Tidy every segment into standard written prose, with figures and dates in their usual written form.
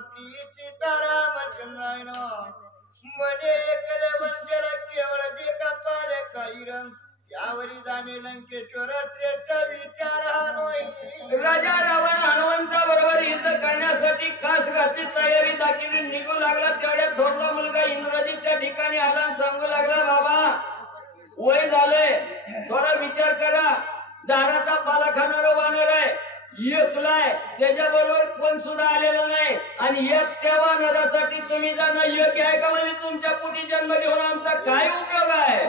श्री सीतारामचंद्राय नमः मने एकले वंचर केवळ देखापाल काहीरं यावरी जाणे लंकेश्वर श्रेष्ठ विचार हानोई राजा रावण हनुमंता बरोबर युद्ध करण्यासाठी खास घातली तयारी दाखवली निघू लागला तेवढ्या थोरला मुलगा इंद्रजित त्या ठिकाणी आला आणि सांगू लागला बाबा वय झालंय थोडा विचार करा झाडाचा पाला खाणारा वानर आहे एकलाय त्याच्याबरोबर कोण सुद्धा आलेलं नाही आणि एकट्या वानरासाठी तुम्ही जाणं योग्य आहे का म्हणजे तुमच्या पोटी जन्म घेऊन आमचा काय उपयोग आहे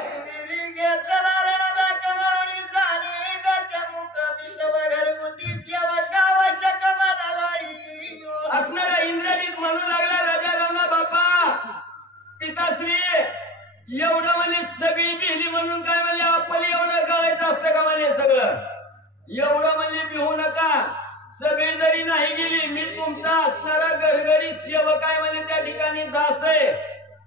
असणारा इंद्रजित म्हणू लागला राजा रावणा बापा पिताश्री एवढं म्हणजे सगळी बिहली म्हणून काय म्हणजे आपण एवढं गळायचं असतं का म्हणजे सगळं एवढं म्हणजे बिहू नका सगळी जरी नाही गेली मी तुमचा असणारा गरगडी सेवक आहे म्हणजे त्या ठिकाणी दास आहे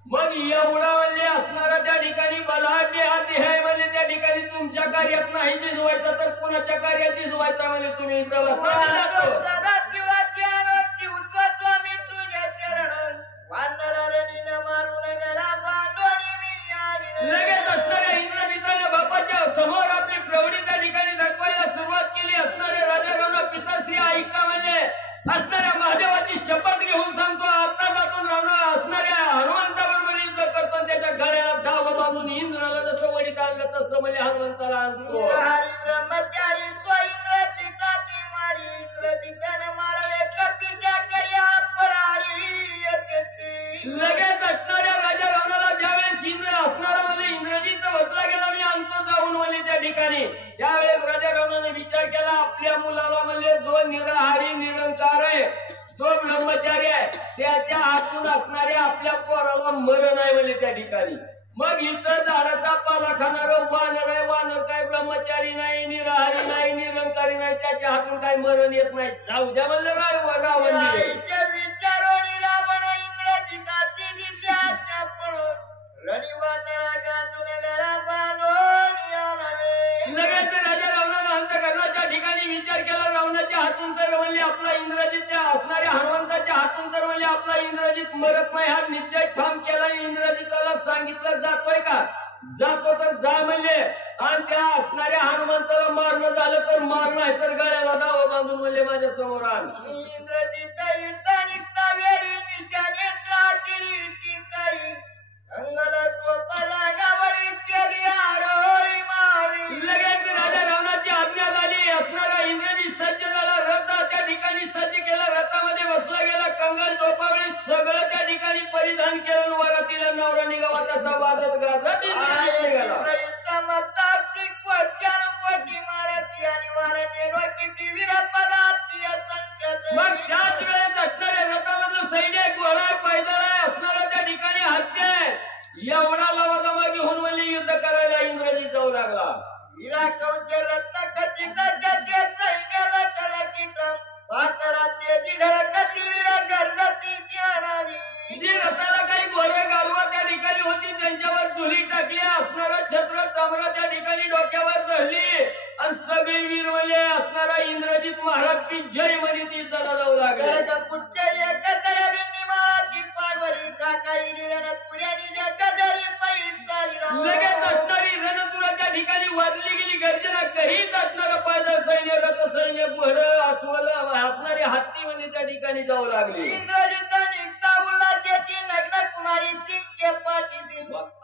मग एवढा म्हणजे असणारा त्या ठिकाणी बलाढ्य हा देह आहे म्हणजे त्या ठिकाणी तुमच्या कार्यात नाही जिजवायचा तर कुणाच्या कार्यात जिजवायचा म्हणजे तुम्ही इथं बसता लगेच असणाऱ्या इंद्रजिताने बापाच्या समोर आपली प्रौढी त्या ठिकाणी दाखवायला सुरुवात केली असणारे राजा रावणा पिताश्री ऐका म्हणजे असणाऱ्या महादेवाची शपथ घेऊन सांगतो आता जातो रावणा असणाऱ्या हनुमंताबरोबर युद्ध करतो त्याच्या गळ्याला धाव बांधून इंद्राला जसं वडीत आणलं तसं म्हणजे हनुमंताला आणतो ब्रह्मचारी तो इंद्रजिताची मारी इंद्रजिताने मारावे कपीच्या करिया पळारी लगेच असणाऱ्या राजा रावणाला ज्यावेळेस इंद्र असणारा म्हणजे इंद्रजित म्हटला गेला मी आणतो जाऊन म्हणजे त्या ठिकाणी त्यावेळेस राजा रावणाने विचार केला आपल्या मुलाला म्हणजे जो निराहारी निरंकार आहे जो ब्रह्मचारी आहे त्याच्या हातून असणारे आपल्या पोराला मरण आहे म्हणजे त्या ठिकाणी मग इथं झाडाचा पाला खाणारं वानर आहे वानर काय ब्रह्मचारी नाही निराहारी नाही निरंकारी नाही त्याच्या हातून काही मरण येत नाही जाऊ द्या म्हणलं काय रावण लगेच राजा रावणानं अंतःकरणाच्या ठिकाणी विचार केला रावणाच्या हातून तर म्हणजे आपला इंद्रजित असणाऱ्या हनुमंताच्या हातून तर म्हणजे आपला इंद्रजित मरत नाही हा निश्चय ठाम केला इंद्रजिताला सांगितलं जातोय का जातो तर जा म्हणजे आणि त्या असणाऱ्या हनुमंताला मारणं झालं तर मार नाही तर गळ्याला दावा बांधून म्हणजे माझ्या समोर आण लगेच राजा रावणाची आज्ञा झाली असणारा इंद्रजित सज्ज झाला रथ त्या ठिकाणी सज्ज केला रथामध्ये बसला गेला कंगन टोपावळी सगळं त्या ठिकाणी परिधान केलं वरातीला नवरा निघावा तसा वाजत गाजत इंद्रजित निघाला मग त्याच वेळेस असणाऱ्या रथामधलं सैन्य घोडा पैदळ आहे असणारा त्या ठिकाणी हत्या आहे एवढा लवाजमा घेऊन म्हणजे युद्ध करायला इंद्रजित जाऊ लागला जी रथाला काही घोडे गाडवा त्या ठिकाणी होती त्यांच्यावर धुली टाकली असणारा छत्र चामरा त्या ठिकाणी डोक्यावर धरली आणि सगळी वीर म्हणजे असणारा इंद्रजित महाराज की जय म्हणी ती युद्धाला जाऊ लागले लगेच असणारी रणतुरा त्या ठिकाणी वाजली गेली गर्जना करीत असणारं पैदल सैन्य रथ सैन्य घोड अस्वल असणारी हत्ती म्हणजे त्या ठिकाणी जाऊ लागली नग्न कुमारी सिंग पाठी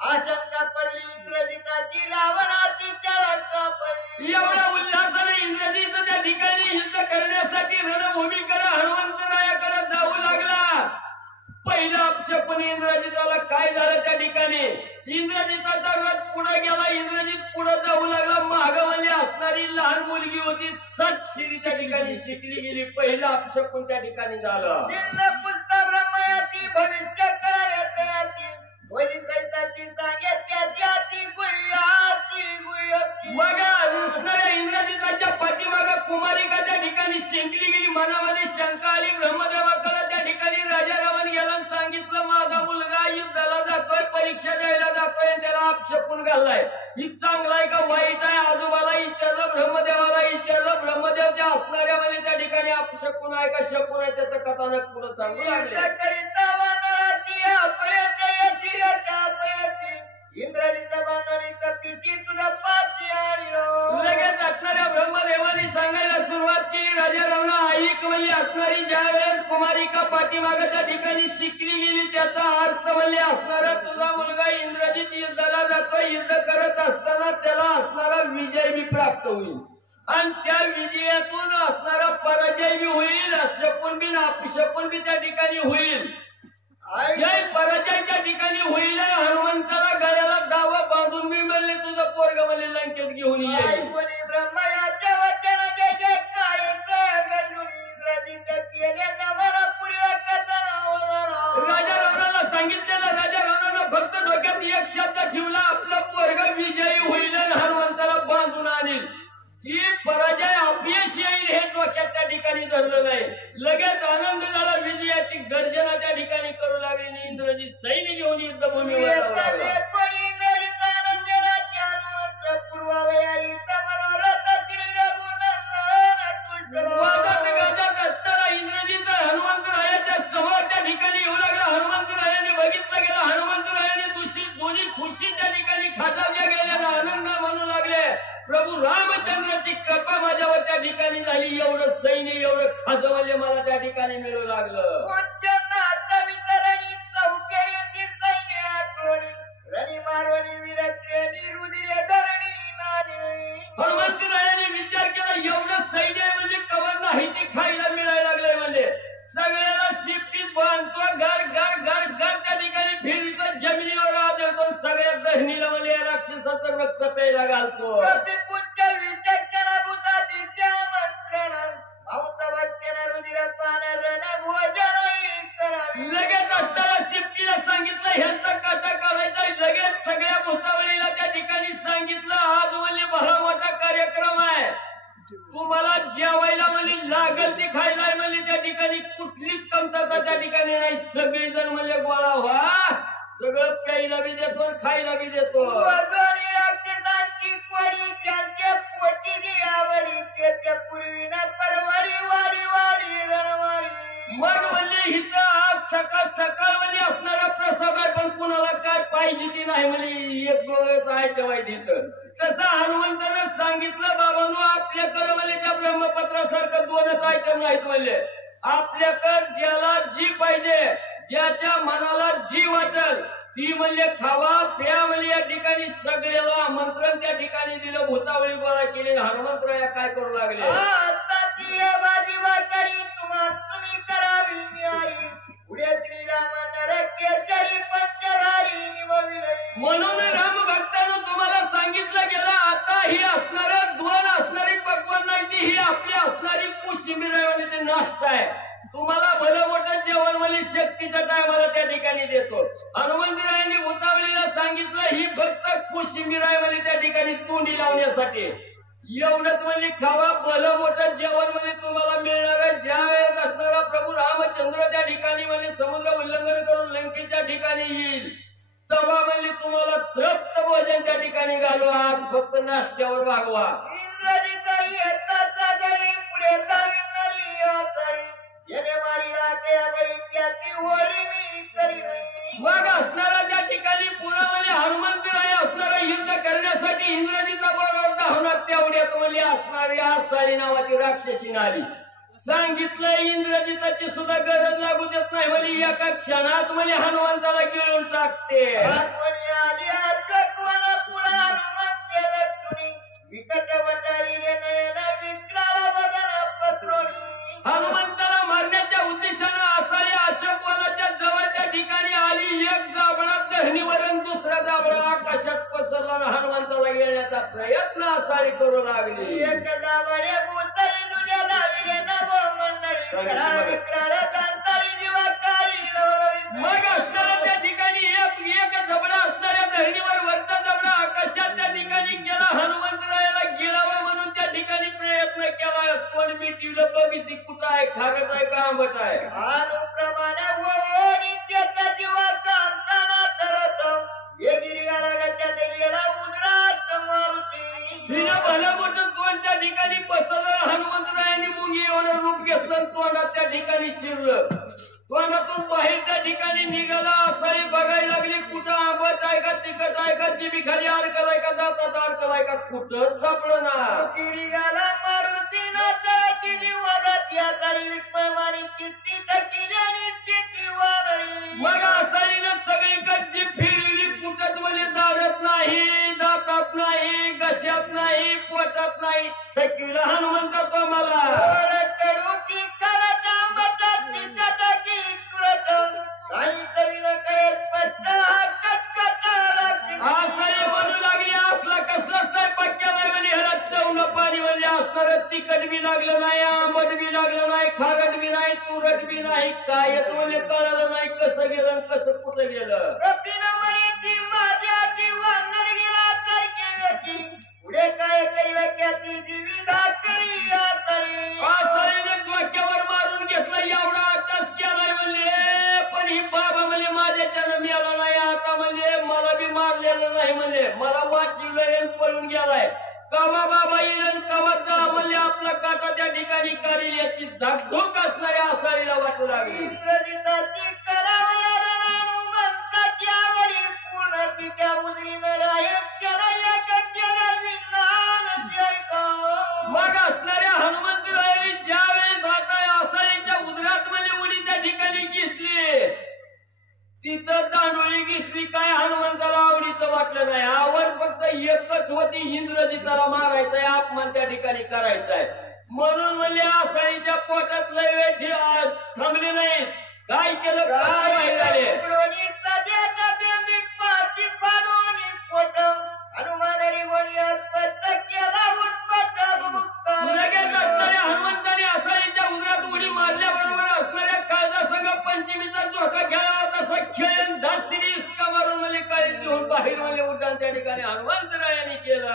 आशंका पडली इंद्रजिताची रावणाची चळका पडली एवढ्या उल्हासाने इंद्रजित त्या ठिकाणी युद्ध करण्यासाठी रणभूमीकडे हनुमंतरायाकडे जाऊ लागला पहिला अपशकुन इंद्रजिताला काय झालं त्या ठिकाणी इंद्रजिताचा रथ पुढे गेला इंद्रजित पुढे जाऊ लागला महाग म्हणजे असणारी लहान मुलगी होती सट शिरी त्या ठिकाणी शिकली गेली पहिला अपशकुन त्या ठिकाणी झालं ब्रह्मयाती भविष्य कळायची मग असणाऱ्या इंद्रजिताच्या पाठीमागा कुमारिका त्या ठिकाणी शिंकली गेली मनामध्ये शंका आली ब्रह्मदेवाकडे त्या ठिकाणी राजा रावण गेला सांगितलं माझा मुलगा युद्धाला जातोय परीक्षा द्यायला जातोय त्याला अपशकुन घाललाय ही चांगला आहे का वाईट आहे आजोबाला विचारलं ब्रह्मदेवाला विचारलं ब्रह्मदेव त्या असणाऱ्या म्हणजे त्या ठिकाणी ठिकाणी अपशकुन आहे का शकून आहे त्याचं कथानक पुढे सांगू लागले. करिता वानराची अपयशी याची याच्या अपयशी इंद्रजित बांधणी कपीची तुझा पाची आणलो. लगेच असणाऱ्या ब्रह्मदेवाने सांगायला सुरुवात केली. राजा रावणा ऐक म्हणले असणारी ज्या वेळेस कुमारिका पाठीमागाच्या ठिकाणी शिकली गेली त्याचा अर्थ म्हणले असणारा तुझा मुलगा इंद्रजित युद्धाला जातो. युद्ध करत असताना त्याला असणारा विजय बी प्राप्त होईल आणि त्या विजयातून असणारा पराजय बी होईल. शकून बी अपशकुन बी त्या ठिकाणी होईल. जय पराजयच्या ठिकाणी होईल. हनुमंताला गळ्याला दावा बांधून मी म्हणले तुझं पोरग म्हणले लंकेत घेऊन येईल. ब्रह्मयाच्या वचन जय जय केले नमरा पुढे राजा रावणाला सांगितलेलं. राजा रावणानं फक्त डोक्यात एक शब्द ठेवला आपलं पोरग विजयी होईल आणि हनुमंताला बांधून आणील. जी पराजय अपयश येईल हे डोक्यात त्या ठिकाणी धरलं नाही. लगेच आनंद झाला. विजयाची गर्जना त्या ठिकाणी करू लागली. इंद्रजी सैन्य घेऊन युद्धभूमीवर जाऊ लागला. वाजत गाजत असताना इंद्रजित हनुमंतरायाच्या समोर त्या ठिकाणी येऊ लागला. हनुमंतरायाने बघितलं गेलं. हनुमंतरायाने दोन्ही खुशी त्या ठिकाणी खाजावल्या गेल्या. आनंद म्हणू लागले प्रभू रामचंद्राची कृपा माझ्यावर त्या ठिकाणी झाली. एवढं सैन्य एवढं खाजवले मला त्या ठिकाणी मिळू लागलं. हनुमंतरायाने विचार केला एवढं सैन्य म्हणजे कवर नाही ते खायला मिळायला लागलंय. म्हणजे सगळ्याला शिफ्टीत बांधतो. घर घर घर घर त्या ठिकाणी फिरतो. जमिनीवर आदळतो. सगळ्या दहनीला म्हणजे राक्षसाचं रक्त प्यायला घालतो. लगेच असताना शिफ्टीला सांगितलं ह्यांचा काटा काढायचा. लगेच सगळ्या भूतावळीला त्या ठिकाणी सांगितलं आज म्हणजे भला मोठा कार्यक्रम आहे. तुम्हाला जेवायला म्हणजे लागल ते खायला म्हणजे त्या ठिकाणी कुठलीच कमतरता त्या ठिकाणी नाही. सगळी जण म्हणजे गोळा व्हा. सगळं प्यायला बी देतो खायला बी देतो. मग म्हणजे इथं आज सकाळ सकाळ म्हणजे असणारा प्रसाद आहे. पण कुणाला काय पाहिजे ती नाही म्हणजे एक दोनच आहे ठेवायची. तसं हनुमंतानं सांगितलं बाबांनो आपल्याकडे म्हणजे त्या ब्रह्मपत्रासारखं दोनच आयटम नाहीत. म्हणले आपल्याकडे ज्याला जी पाहिजे ज्याच्या मनाला जी वाटल ती म्हणले खावा प्या. म्हणजे या ठिकाणी सगळ्याला आमंत्रण त्या ठिकाणी दिलं. भूतावळी गोळा केली. हनुमंतराया काय करू लागले तुम्ही करावी न्यारी पुढे श्रीराम नरकेसरी पंचधारी निवविले. म्हणून राम भक्तांनो तुम्हाला सांगितलं गेलं आता ही असणाऱ्या दोन असणारी पक्वान नाही ती ही आपली असणारी कोशिंबीर नाश्ता आहे. तुम्हाला भलं मोठं जेवण म्हणजे शक्तीच्या टायमाला त्या ठिकाणी देतो. हनुमंतरायांनी भूतावळीला सांगितलं ही फक्त कोशिंबीर आहे म्हणजे त्या ठिकाणी तोंडी लावण्यासाठी. एवढंच म्हणजे खावा भलं मोठं जेवण म्हणजे तुम्हाला मिळणार आहे. ज्या वेळेस असणारा प्रभू रामचंद्र त्या ठिकाणी म्हणजे समुद्र उल्लंघन करून लंकेच्या ठिकाणी येईल तेव्हा म्हणजे तुम्हाला तृप्त भोजन त्या ठिकाणी घालू. आज फक्त नाश्त्यावर भागवा. इंद्रजिताई एकाचा जरी पुढे मग असणारा त्या ठिकाणी पुण्यामध्ये हनुमंतराय असणारा युद्ध करण्यासाठी इंद्रजिता बरोबर धावणार. तेवढ्यात म्हणजे असणारी आसाळी नावाची राक्षसी नारी. सांगितलं इंद्रजिताची सुद्धा गरज लागू देत नाही म्हणजे एका क्षणात म्हणजे हनुमंताला गिळून टाकते. हनुमंताला मारण्याच्या उद्देशानं आसाळी अशोकवनाच्या जवळ त्या ठिकाणी आली. एक जाबडा धरणीवर दुसरा जाबडा आकाशात पसरला. हनुमंताला घेण्याचा प्रयत्न आसाळी करू लागली. एक जाबडे मग असणारा त्या ठिकाणी एक जबडा असणाऱ्या धरणीवर वरचा जबडा आकाशात त्या ठिकाणी गेला. हनुमंतरायाला गिळावा म्हणून त्या ठिकाणी प्रयत्न केला. तोंड मिटवलं बघितली कुठं आहे खारट आहे का आंबट आहे. हिनं भलं मोठं तोंड त्या ठिकाणी पसरलं. हनुमंतरायांनी मुंगी एवढं रूप घेतलं. बसलं तोंडात त्या ठिकाणी शिरलं. तोंडातून बाहेर त्या ठिकाणी निघाला. आसाळी बघायला लागली कुठं आंबट आहे का तिखट आहे का जिबी खाली अडकलाय का दातात अडकलाय का कुठंच सापडं ना. तिरिगाला मारुती नासाची जीवादात या चाळी विक्मयमानी चित्ती टकिली आणि चित्ती वादळी. मग आसाळीनं सगळीकडची फिरली कुठंच म्हणजे दाढत नाही दातात नाही घशात नाही पोटात नाही. ठेकीला हनुमंत तो मला कडूची कराटा बचात तिकटाकी कुरटून काही कवी न कळत पट्टा हा कटकटा लागली. आसाळी म्हणू लागली असला कसला स्वयंपाक केलाय म्हणजे ह्याला चवलं पाणी म्हणजे असणार. तिखट बी लागलं नाही आंबट बी लागलं नाही खारट बी नाही तुरट बी नाही कायच म्हणजे कळलं नाही कसं गेलं कसं कुठं गेलं. कपिना म्हणे ती माझ्या जीवांवर गेला तर केवची पुढे काय करील ख्याती जीविदा करी आसाळी. आसाळीनं डोक्यावर मारून घेतलं एवढा अट्टास केलाय म्हणले. पण ही बाबा म्हणजे माझ्याच्यानं मिळाला नाही आता म्हणजे मला बी मारलेलं नाही म्हणले. मला वाचिवलंय पळून गेलाय. कवा बाबा येईल कवा जा म्हणले आपला काटा त्या ठिकाणी काढील याची धाकधूक असणाऱ्या आसाळीला वाटू लागली. इंद्रजिताची करावया हनुमंताची आवडी पूर्ण तिच्या उदरीनं राहील केला केला विज्ञान जयका. मग असणाऱ्या हनुमंतरायांनी ज्या वेळेस आता आसाळीच्या उदरात म्हणजे उडी त्या ठिकाणी घेतली तिथं दांडोळी घेतली. काय हनुमंताला आवडीचं वाटलं नाही. आवड फक्त एकच होती इंद्रजिताला मारायचंय अपमान त्या ठिकाणी करायचाय म्हणून म्हणजे आसाळीच्या पोटात लय वेळ थांबले नाही. काय केलं बाहेर आले. लगेच असणाऱ्या हनुमंताने आसाळीच्या उदरात उडी मारल्याबरोबर असणाऱ्या काळजा संघ पंचमीचा झोका खेळा तसा खेळून 10 सिरीज कमारून म्हणजे काळीत घेऊन बाहेर म्हणजे उड्डाण त्या ठिकाणी हनुमंतरायांनी केलं.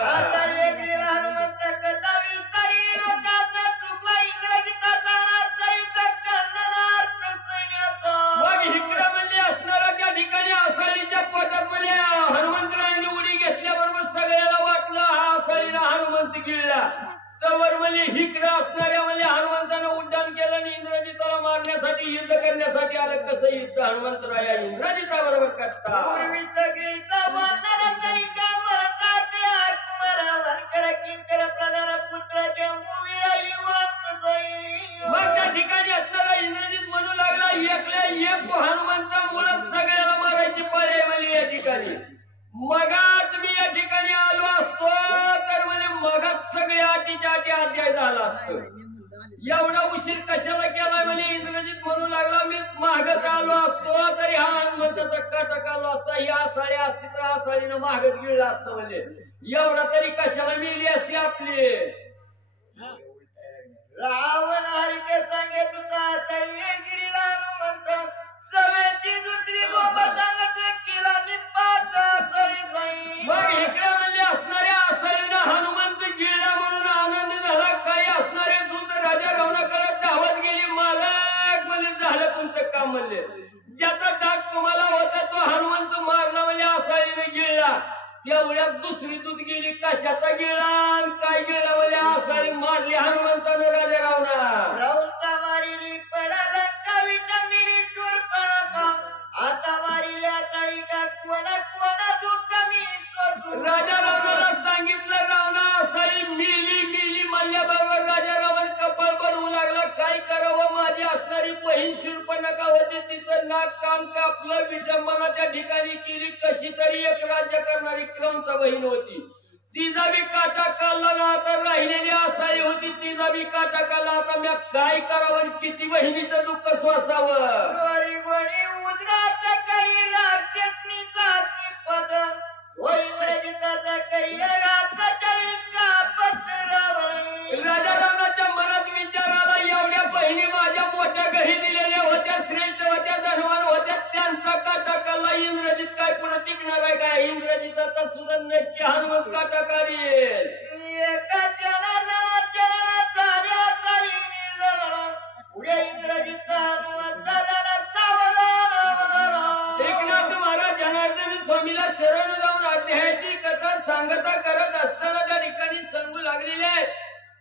मग इकडं म्हणजे असणारा त्या ठिकाणी आसाळीच्या पोटात म्हणजे हनुमंतरायांनी उडी घेतल्याबरोबर सगळ्याला वाटलं हा आसाळीला हनुमंत गिळला. तर म्हणजे इकडं असणाऱ्या म्हणजे हनुमंतानं उड्डाण केलं आणि इंद्रजिताला मारण्यासाठी युद्ध करण्यासाठी आलं. कसं युद्ध हनुमंतराया इंद्रजिताबरोबर करता. मग त्या ठिकाणी असणारा इंद्रजित म्हणू लागला एकल्या एक हनुमंता मुलं सगळ्याला मारायची पाळी आहे म्हणजे या ठिकाणी. मगाच मी या ठिकाणी आलो असतो तर म्हणजे मगाच सगळे अटीच्या अटी अध्याय झाला असतो. एवढा उशीर कशाला केलाय म्हणजे इंद्रजित म्हणू लागला मी मागत आलो असतो तरी हा हनुमंताचा काटक आलो असता. ही आसाळी असती तर आसाळीनं मागत गिळला असतं म्हणजे एवढा तरी कशाला मिळली असती आपली. रावण हरिके सांगे तुझा आसाळी गिरीला हनुमंत सवेची दुसरी बाबा सांगत केला निपाचा तरी जाई. मग इकडे म्हणजे असणाऱ्या आसाळीनं हनुमंत गिळला म्हणून आनंद झाला. काही असणारे दूत राजा रावणाकडे धावत गेली. मालक म्हणजे झालं तुमचं काम म्हणले. ज्याचा डाग तुम्हाला होता तो हनुमंत मारला म्हणजे आसाळीने गिळला. तेवढ्यात दुसरी दूत गेली. कशाचा गिळला काय गिळला म्हणजे आसाळी मारली हनुमंतानं राजा रावणा. राऊचा मारिली पडाला कविता मिली चोर पडा आता मारी आसाळी का कोणा कोणा दुःख मी राजा रावणाला सांगितलं रावणा आसाळी मिली मिली म्हणल्याबरोबर राजा रावण कपाळ पडवू लागला. काय करावं माझी असणारी बहीण शूर्पणखा होती तिचं नाक कान कापलं विडंबना त्या ठिकाणी केली. कशी तरी एक राज्य करणारी कंस बहीण होती तिचा बी काटा काढला ना. आता राहिलेली आसाळी होती तिचा बी काटा काढला. आता मी काय करावं किती बहिणीचं दुःख सोसावं. उदराचा करी राक्षसनीचा पद राजा रावणाच्या मनात विचार आला एवढ्या बहिणी माझ्या मोठ्या घरी दिलेल्या होत्या श्रेष्ठ होत्या धनवान होत्या त्यांचा काटा काढला. इंद्रजित काय पुढे टिकणार आहे काय. इंद्रजिताचा सुद्धा नक्की हनुमंत काटा काढेल. एका जनाला झाल्या पुढे इंद्रजिता हनुमंताला एकनाथ महाराज जनार्दन स्वामीला शरण जाऊन अध्यायाची कथा सांगता करत असताना त्या ठिकाणी सांगू लागलेले आहे.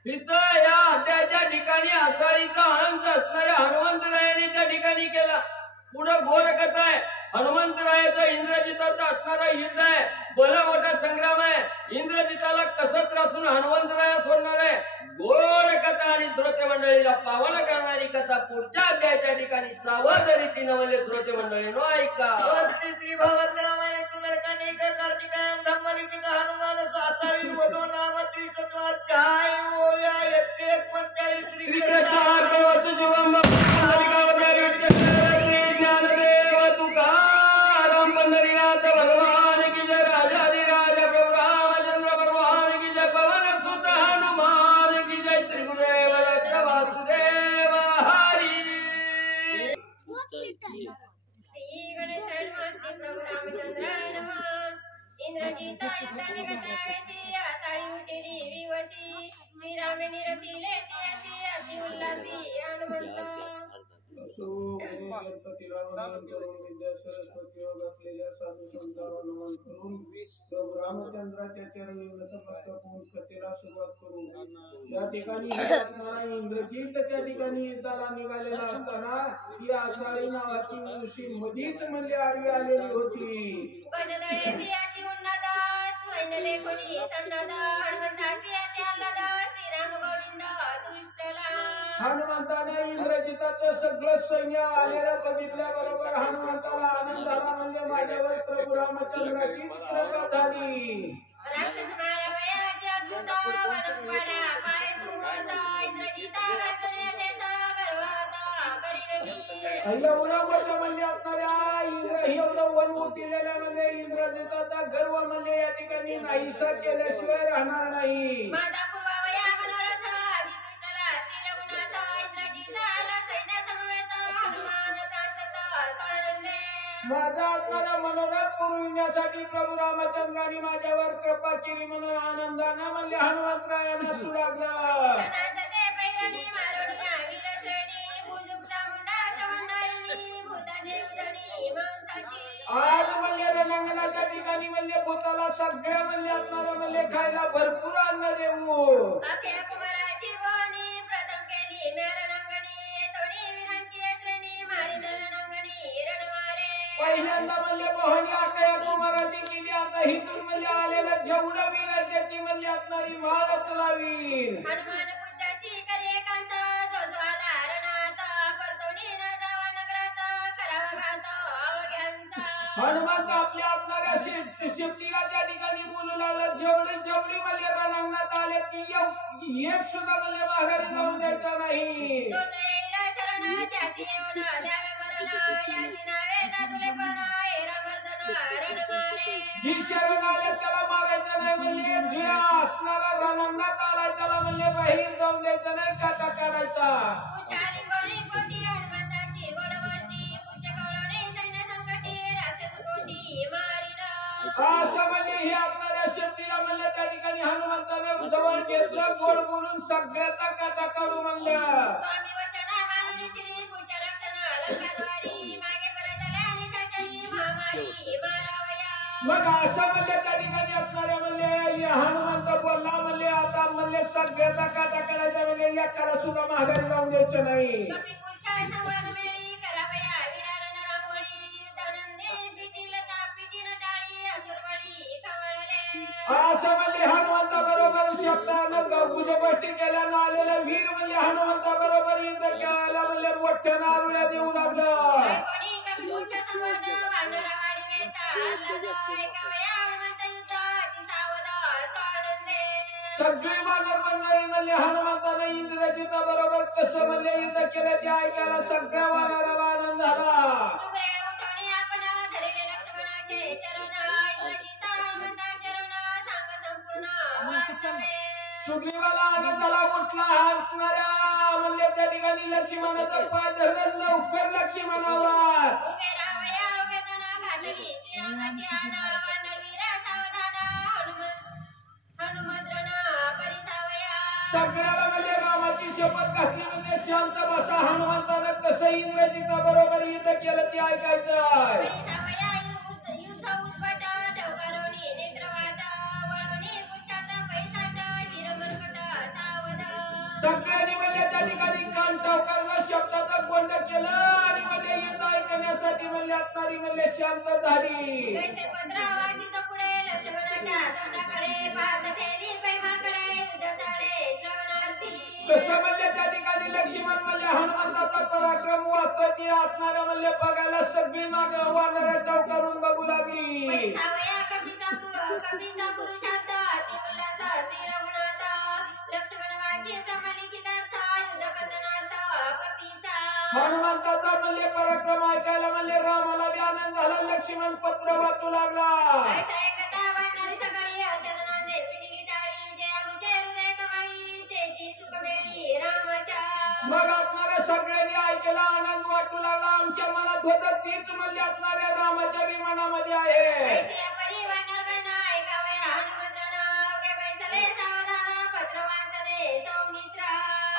इथं या अध्यायाच्या ठिकाणी आसाळीचा अंत पुढं घोर कथा आहे. हनुमंतरायाचा इंद्रजिताचा असणारा युद्ध आहे, भला मोठा संग्राम आहे. इंद्रजिताला कसं त्रासून हनुमंतराया सोडणार आहे. घोर कथा आणि श्रोते मंडळीला पावन करणारी कथा पुढच्या अध्यायाच्या ठिकाणी सावध रीतीनं म्हणजे श्रोते मंडळी नो ऐका. श्री भावंतरामाने सुंदरकांडी कार्तिकायम ब्रह्मलिखित हनुमान सासाळी वदो नाम त्रिशतवाध्याय ओव्या 139 श्री कृष्ण जीवम ज्ञानदेव तुकाराम पंढरीनाथ भगवान की जय. राजाधिराज प्रभु रामचंद्र भगवान की जय. पवन सुत हनुमान की जय. श्री गुरुदेव दत्त वासुदेव हरी. श्री गणेशाय नमः. श्री प्रभु रामचंद्राय नमः. इंद्रजिताय निकटवेशी आषाढी उठेली विवशी. श्रीरामे निरसिले त्यासी अति उल्लासी हनुमंत. रामचंद्राच्या चरणी नतमस्तक होऊन कथेला सुरुवात करू. या ठिकाणी इंद्रजित त्या ठिकाणी युद्धाला निघालेला असताना ही आषाढी नावाची ऋषी मधीच म्हणजे आडवी आलेली होती. हनुमंताने इंद्रजिताचं सगळं सैन्य आलेलं बघितल्याबरोबर हनुमंताला आनंद झाला. म्हणजे माझ्यावर प्रभू रामचंद्राची कृपा झाली. एवढं मोठं म्हणजे असणाऱ्या एवढं वन मोठीलेल्या म्हणजे इंद्रजिताचा गर्व म्हणजे या ठिकाणी नाहीसा केल्याशिवाय राहणार नाही. माझा असणारा मनोरथ पुरविण्यासाठी प्रभू रामचंद्राने माझ्यावर कृपा केली म्हणून आनंदाने म्हणजे हनुमंतरायांना तू लागला. आज म्हणजे रणांगणाच्या ठिकाणी म्हणजे भूताला सगळ्या म्हणजे असणारा म्हणजे खायला भरपूर अन्न देऊ. पहिल्यांदा म्हणजे मोहनी अकया कुमाराची केली. आता हिथून म्हणजे आलेलं जेवढं विल त्याची म्हणजे असणारी माळच लावीन. हनुमंत आपल्या असणाऱ्या शेपटीला त्या ठिकाणी बोलू लागला. जेवढे जेवढी म्हणजे रणांगणात आले की एक सुद्धा म्हणजे माघारी जाऊन द्यायचा नाही. जी शरण आले त्याला मारायचं नाही म्हणजे जे असणारा रणांगणात आलाय त्याला म्हणजे बाहेर जाऊन द्यायचं नाही, काटा काढायचा. असं म्हणजे ही असणाऱ्या शेपटीला म्हणलं त्या ठिकाणी हनुमंताने जवळ घेतलं. गोड बोलून सगळ्याचा काटा काढू म्हणलं. मग असं म्हणजे त्या ठिकाणी असणाऱ्या म्हणजे हनुमंत बोलला म्हणजे आता म्हणजे सगळ्याचा काटा काढायचा म्हणजे एकाला सुद्धा माघारी जाऊन द्यायचं नाही. असं म्हणजे हनुमंता बरोबर शब्दानं पूजगोष्टी केल्यानं आलेलं वीर म्हणजे हनुमंता बरोबर युद्ध खेळायला म्हणजे मोठ्या नारुळ्या देऊ लागलं. सगळी वानर मंडळी म्हणजे हनुमंताने इंद्रजिता बरोबर कसं म्हणजे युद्ध केलं ते ऐकायला सगळ्या वानराला आनंद झाला. सुग्रीवाला आनंद झाला. उठला हसणाऱ्या म्हणजे त्या ठिकाणी लक्ष्मणाचा पाय धरला. लवकर लक्ष्मणाला सगळ्याला म्हणजे रामाची शपथ घातली म्हणजे शांत बसा. हनुमंतानं कसं इंद्रजिता बरोबर युद्ध केलं ते ऐकायचं. सगळ्यांनी म्हणजे त्या ठिकाणी कान टाव करणं शब्दाचं गोंड केलं आणि म्हणजे युद्ध ऐकण्यासाठी ती म्हणले असणारी म्हणले शांत झाली. कैसे पत्रावाची पुढे लक्ष्मणाच्या तोंडाकडे पाहत ठेली पैमाकडे युद्ध चाले श्रवणार्थी. कसं म्हणले त्या ठिकाणी लक्ष्मण म्हणले हनुमंताचा पराक्रम वाचती असणारा म्हणले बघायला सगळी वानर करून बघू लागली. परी सावया कपीचा पुरुषार्थ ती उल्हास श्री रघुनाथ. लक्ष्मण वाची प्रमाणिकितार्थ युद्ध कथनार्थ कपीचा. हनुमंताचा म्हणले पराक्रम ऐकायला म्हणले रामाला बी आनंद झाला. लक्ष्मण पत्र वाचू लागला. ऐसा एकता वाढणारी सकाळी अर्चनाने पिटिली टाळी. जे आमचे हृदय कमाई त्याची सुख मिळली रामाच्या. मग आपणाऱ्या सगळ्यांनी ऐकला आनंद वाटू लागला. आमच्या मनात होत तीच म्हणले असणाऱ्या रामाच्या विमानामध्ये आहे. ऐसे अपरी वानरगण ऐकावया हनुमंतानं. अवघे बैसले सावधान पत्र वाचले सौमित्रा.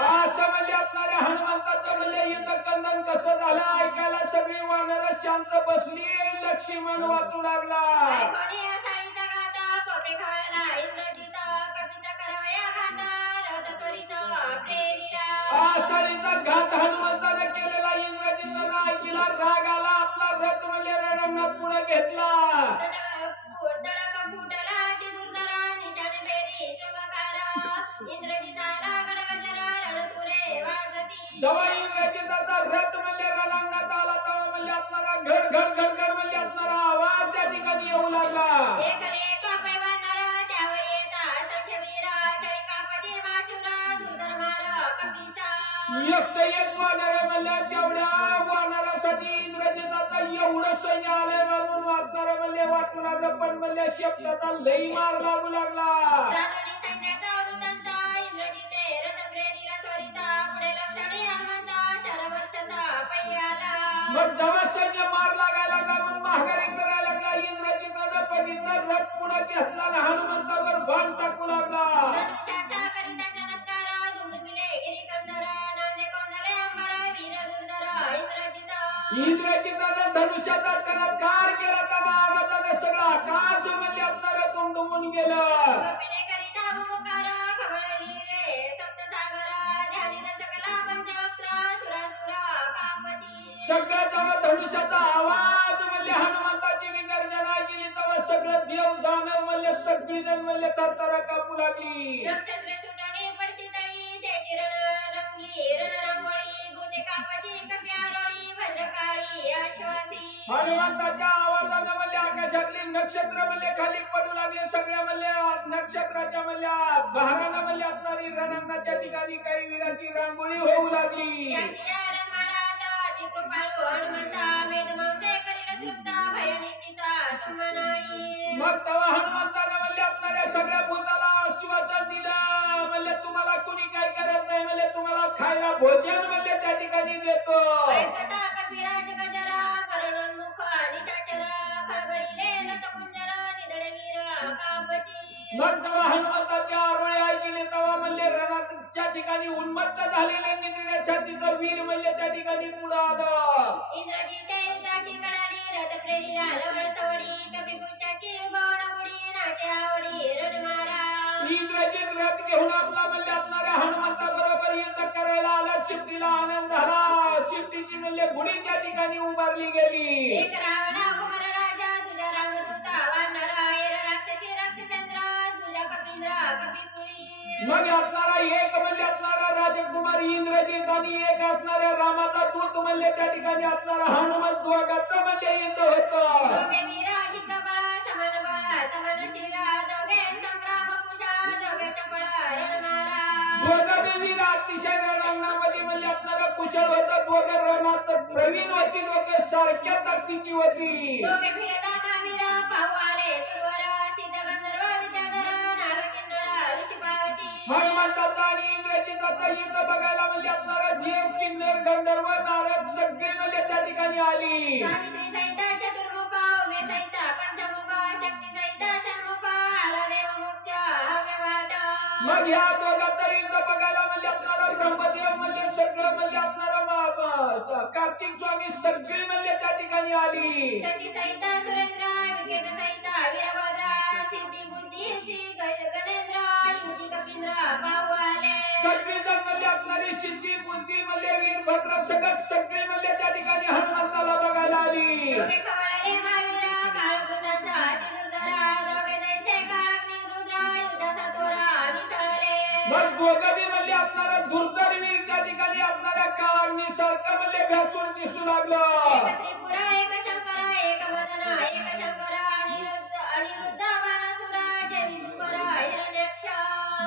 असं म्हणले असणाऱ्या हनुमंताचं म्हणले युद्ध कंदन कसं झालं ऐकायला सगळी वानर शांत बसली. लक्ष्मण वाचू लागला. कोणी असाळीचा घात कोपे खावायला इंद्रजित. कपीचा करावया घात रथ त्वरित प्रेरिला. आषाढीचा घात हनुमंताने केलेला इंद्रजितानं ऐकला. राग आला. आपला रथ म्हणले रणांगणात पुढे घेतला. तडक फुटला ती दुर्धरा निशाने फेरी शृंगारा. इंद्रजिताला गडगजरा रणतुरे वाजती. जेव्हा इंद्रजिताचा रथ म्हणले रणांगणात आला तेव्हा म्हणले असणारा घड घड घड घड म्हणले असणारा आवाज त्या ठिकाणी येऊ लागला. एक पैवानरा त्यावर येता असंख्य वीरा. चळिकापती माशुरा दुर्धर्माला कपीचा. एक वानर म्हणले तेवढ्या वानरासाठी इंद्रजिताचं एवढं सैन्य आलंय म्हणून वाचणार म्हणले वाटू लागलं. पण म्हणले शेपटाचा लई मार लागू लागला. जाणवली सैन्याचा वृत्तांत इंद्रजिते रथ प्रेरिला त्वरिता. पुढे लक्षणे हनुमंत शरवर्षता पै आला. मग जेव्हा सैन्य मार लागायला लागला म्हणून माघारी करायला लागला. इंद्रजितानं बघितलं रथ पुढे घेतला आणि हनुमंतावर बाण टाकू लागला. धनुष्याचा करिता चमत्कार दुमदुमिले गिरिकंदर. नांदे कोंदले अंबर वीर दुर्धर इंद्रजित. इंद्रजितानं धनुष्याचा चमत्कार केला तेव्हा आवाजाने सगळा आकाश म्हणले असणाऱ्या दुमदुमून गेलं. कपिले करिता उपकार खवळले सप्तसागर. ध्यानित सकला पंचवक्त्र सुरासुरा कापती. सगळ्या जेव्हा धनुष्याचा आवाज म्हणले हनुमंताची विगर्जना गेली तेव्हा सगळं देव दानव म्हणले सगळी जण म्हणले तरतरा कापू लागली. नक्षत्रे तुटणे पडती तळी त्याची रणरंगी रणरंगोळी. भूते कापती कप्यारोळी भद्रकाळी आश्वासी. हनुमंताच्या आवाजानं म्हणले आकाशातली नक्षत्र म्हणले खाली पडू लागले. सगळ्या म्हणले नक्षत्राच्या म्हणल्या बहारानं म्हणले असणारी रणांगणाच्या ठिकाणी काही वीराची रांगोळी होऊ लागली. याची रणमारात अति कृपाळू हनुमंता. वेदमांसे करील तृप्त भय निश्चिता तुम्हानाई. मग तेव्हा हनुमंतानं म्हणले असणाऱ्या सगळ्या भूताला आश्वासन दिलं. म्हणले तुम्हाला कुणी काय करत नाही. म्हणले तुम्हाला खायला भोजन म्हणले त्या ठिकाणी देतो. ऐकता कपिराज गजरा मरणोन्मुख निशाचर. खळबळीले रथकुंजर निधडे वीर कापती. मग जेव्हा हनुमंताची आरोळी ऐकली तेव्हा म्हणले रणाच्या ठिकाणी उन्मत्त झालेले निधड्या छातीचं वीर म्हणले त्या ठिकाणी पुढे आलं. इंद्रजिते युद्धाची कडाडी रथ प्रेरिला लवळ सवडी. कपिपुंजाची बाणगुडी नाचे आवडी रणमारा. इंद्रजित रथ घेऊन आपला म्हणले असणाऱ्या हनुमंता बरोबर युद्ध करायला आला. शिफ्टीला आनंद झाला. शिफ्टीची म्हणले गुढी त्या ठिकाणी उभारली गेली. एक रावणा कुमार राजा तुझ्या रामदूता. वानर ऐर राक्षसी राक्षसेंद्र तुझ्या कपींद्र कपिकुळी. मग असणारा एक म्हणले असणारा राजकुमार इंद्रजित आणि एक असणाऱ्या रामाचा दूत म्हणले त्या ठिकाणी असणारा हनुमंत दोघांचं म्हणले युद्ध होतं. दोघे वीर अतिप्रबळ समान बळ समान शिला. दोघे संग्राम कुशा दोघे चपळ रणमारा. दोघं बी वीर अतिशय रणांगणामध्ये म्हणले असणारा कुशल होतं. दोघं रणात प्रवीण होती. दोघं सारख्या ताकदीची होती. दोघे फिरताना वीर पाहू आले सुरवर. सिद्ध गंधर्व विद्याधर नागकिन्नर ऋषिपावती. हनुमंताचा आणि इंद्रजिताचा युद्ध बघायला म्हणले असणारा देव किन्नर गंधर्व नारद सगळे म्हणले त्या ठिकाणी आली. सावित्री सहित चतुर्मुख उमे सहित पंचमुख शक्ती सहित षण्मुख. आला देव मुख्य हव्य वाट. मग ह्या दोघांचं युद्ध बघायला म्हणले असणारा ब्रह्मदेव म्हणले सगळं म्हणले असणारा कार्तिक स्वामी सगळी म्हणले त्या ठिकाणी आली. शची सहित सुरेंद्र विकेट सहित वीरभद्र. सिद्धी बुद्धी गणेंद्र युधी कपींद्र पाहू आले. सगळी जण म्हणले असणारी सिद्धी बुद्धी म्हणले वीरभद्र व्रत सगळं सगळी म्हणले त्या ठिकाणी हनुमंताला बघायला आली. दोघे खवळले महावीरा, काळकृतांचा अतिरुद्रा, दोघे जैसे काळाग्नी रुद्रा, युद्धाचा तोरा मिसळले. मग दोघं बी म्हणले आपणारा दुर्धर्मी त्या ठिकाणी आपणाऱ्या काळाग्नी सारखं म्हणले भ्याचून दिसू लागलं. एक त्रिपुरा, एक शंकरा, एक मदना, एक शंकरा, अनिरुद्ध बाणासुरा, जय सुकरा, हिरण्यक्ष.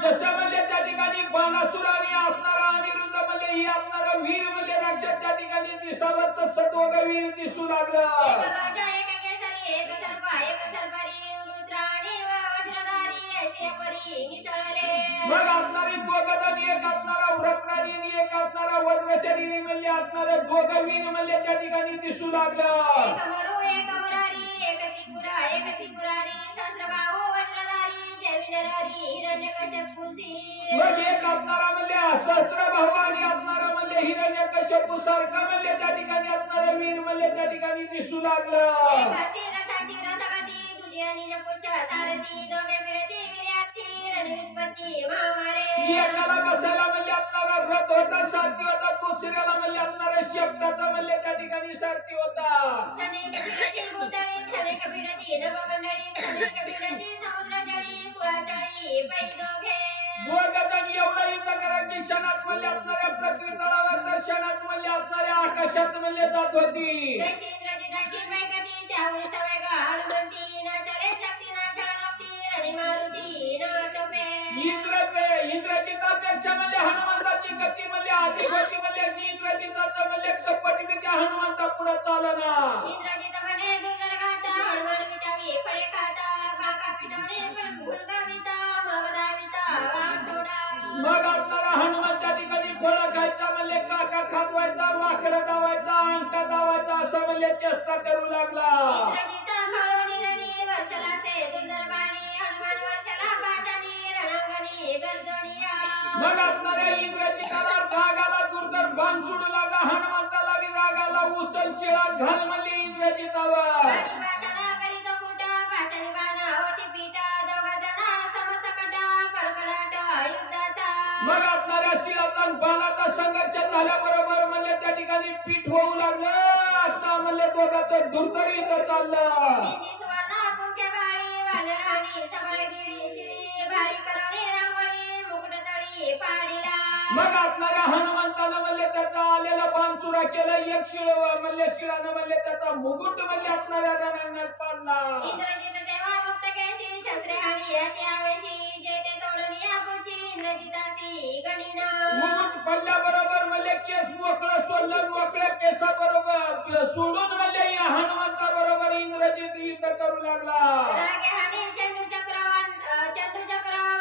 जसं म्हणले त्या ठिकाणी बाणासुर आणि असणारा अनिरुद्ध म्हणले ही आपणारा वीर म्हणले राक्षस त्या ठिकाणी दिसावं तसं दोघं वीर दिसू लागलं. एक गजा, एक केसरी, एक सर्प, एक सर्परी, रुद्र आणि वज्रधारी, ऐसे परी मिसळले. मग आपणारी दोघं जण एक आपणारा व्रतराणी आणि एक आपणारा वज्रचरी म्हणले आपणारे दोघं वीर म्हणले त्या ठिकाणी दिसू लागलं. एक मरु, एक मुरारी, एक त्रिपुरा, एक त्रिपुरारी, सहस्रबाहू वज्रधारी, जय विजयधारी, हिरण्यकश्यपूसी. मग एक आपणारा म्हणले सहस्त्रबाहू आणि आपणारा म्हणले हिरण्यकश्यपू सारखा म्हणले त्या ठिकाणी आपणारा वीर म्हणले त्या ठिकाणी दिसू लागलं. एकाची रथाची रथगती, दुजी आणि जपूच्या सारथी, दोघे मिळती विर्यार्थी, रणवित्पत्ती महामारे. एकाला बसायला म्हणले आपणारा रथ होता सारथी होता, दुसऱ्याला म्हणले आपणारा शेपटाचा म्हणले त्या ठिकाणी सारथी होता. क्षणिक बिडती भूतळी, क्षणिक बिडती नभमंडळी, क्षणिक बिडती समुद्रजळी, कुळाचळी पै दोघे. दोघं जण एवढं युद्ध करा की क्षणात म्हणले आपणाऱ्या पृथ्वी तळावर तर क्षणात म्हणले आपणाऱ्या आकाशात म्हणले जात होती. जैशी इंद्रजिताची वैगती, त्यावरी सवय हनुमंती, न चले शक्ती न छळनोक्ती, रणी मारुती न टोपे. इंद्रजितापेक्षा म्हणले हनुमंताची गती म्हणले अधिक होती म्हणले की इंद्रजिताचं म्हणले कपट बी त्या हनुमंता पुढे चालना. इंद्रजित म्हणे दुर्धर गाता, हनुमान विटावी फळे खाता, काका पिटवणे पण भुलगाविता, मगदाविता वाटोडा. मग आपणारा हनुमान त्या ठिकाणी फळं खायचा म्हणले काका खाजवायचा, वाकडं दावायचा, अंगठा दावायचा असं म्हणले चेष्टा करू लागला. इंद्रजिता फाळोनी रणी, वर्षला से दुर्धर बाणी, हनुमान वर्षला पाजानी, रणांगणी गर्जनिया. मग आपणाऱ्या इंद्रजिताला रागाला दुर्धर बाण सोडू लागला, हनुमंताला बी रागाला उचल शिळा घाल म्हणले इंद्रजितावर. पाणी भाषणा करीत फुटा, भाषणी बाण होती पीठा, दोघा जना समसकटा, कडकडाट युद्धाचा. मग आपणाऱ्या शिळाचा बाणाचा संघर्ष झाल्याबरोबर म्हणले त्या ठिकाणी पीठ होऊ लागलं. आता म्हणले दोघांचं दुर्धर युद्ध चाललं. बिंदी सुवर्ण मुख्य बाळी, वानराणी सबळगिरी शिरी, भारी करणे रांगोळी, मुकुटतळी पाडीला. मग आपणाऱ्या हनुमंतानं म्हणले त्याचा आलेला बाण चुरा केला, एक शिळ म्हणले शिळानं म्हणले त्याचा मुकुट म्हणले आपणाऱ्या रणांगणात पाडला. इंद्रजित तेव्हा मुक्त केशी, शस्त्रे हानी अति आवेशी, जेते तोडून आपुची, इंद्रजिताची गणिना. मुकुट पडल्याबरोबर म्हणले केस मोकळं सोडलं, मोकळ्या केसाबरोबर सोडून म्हणले या हनुमंता बरोबर इंद्रजित युद्ध करू लागला. रागे हानी चंडूचक्र,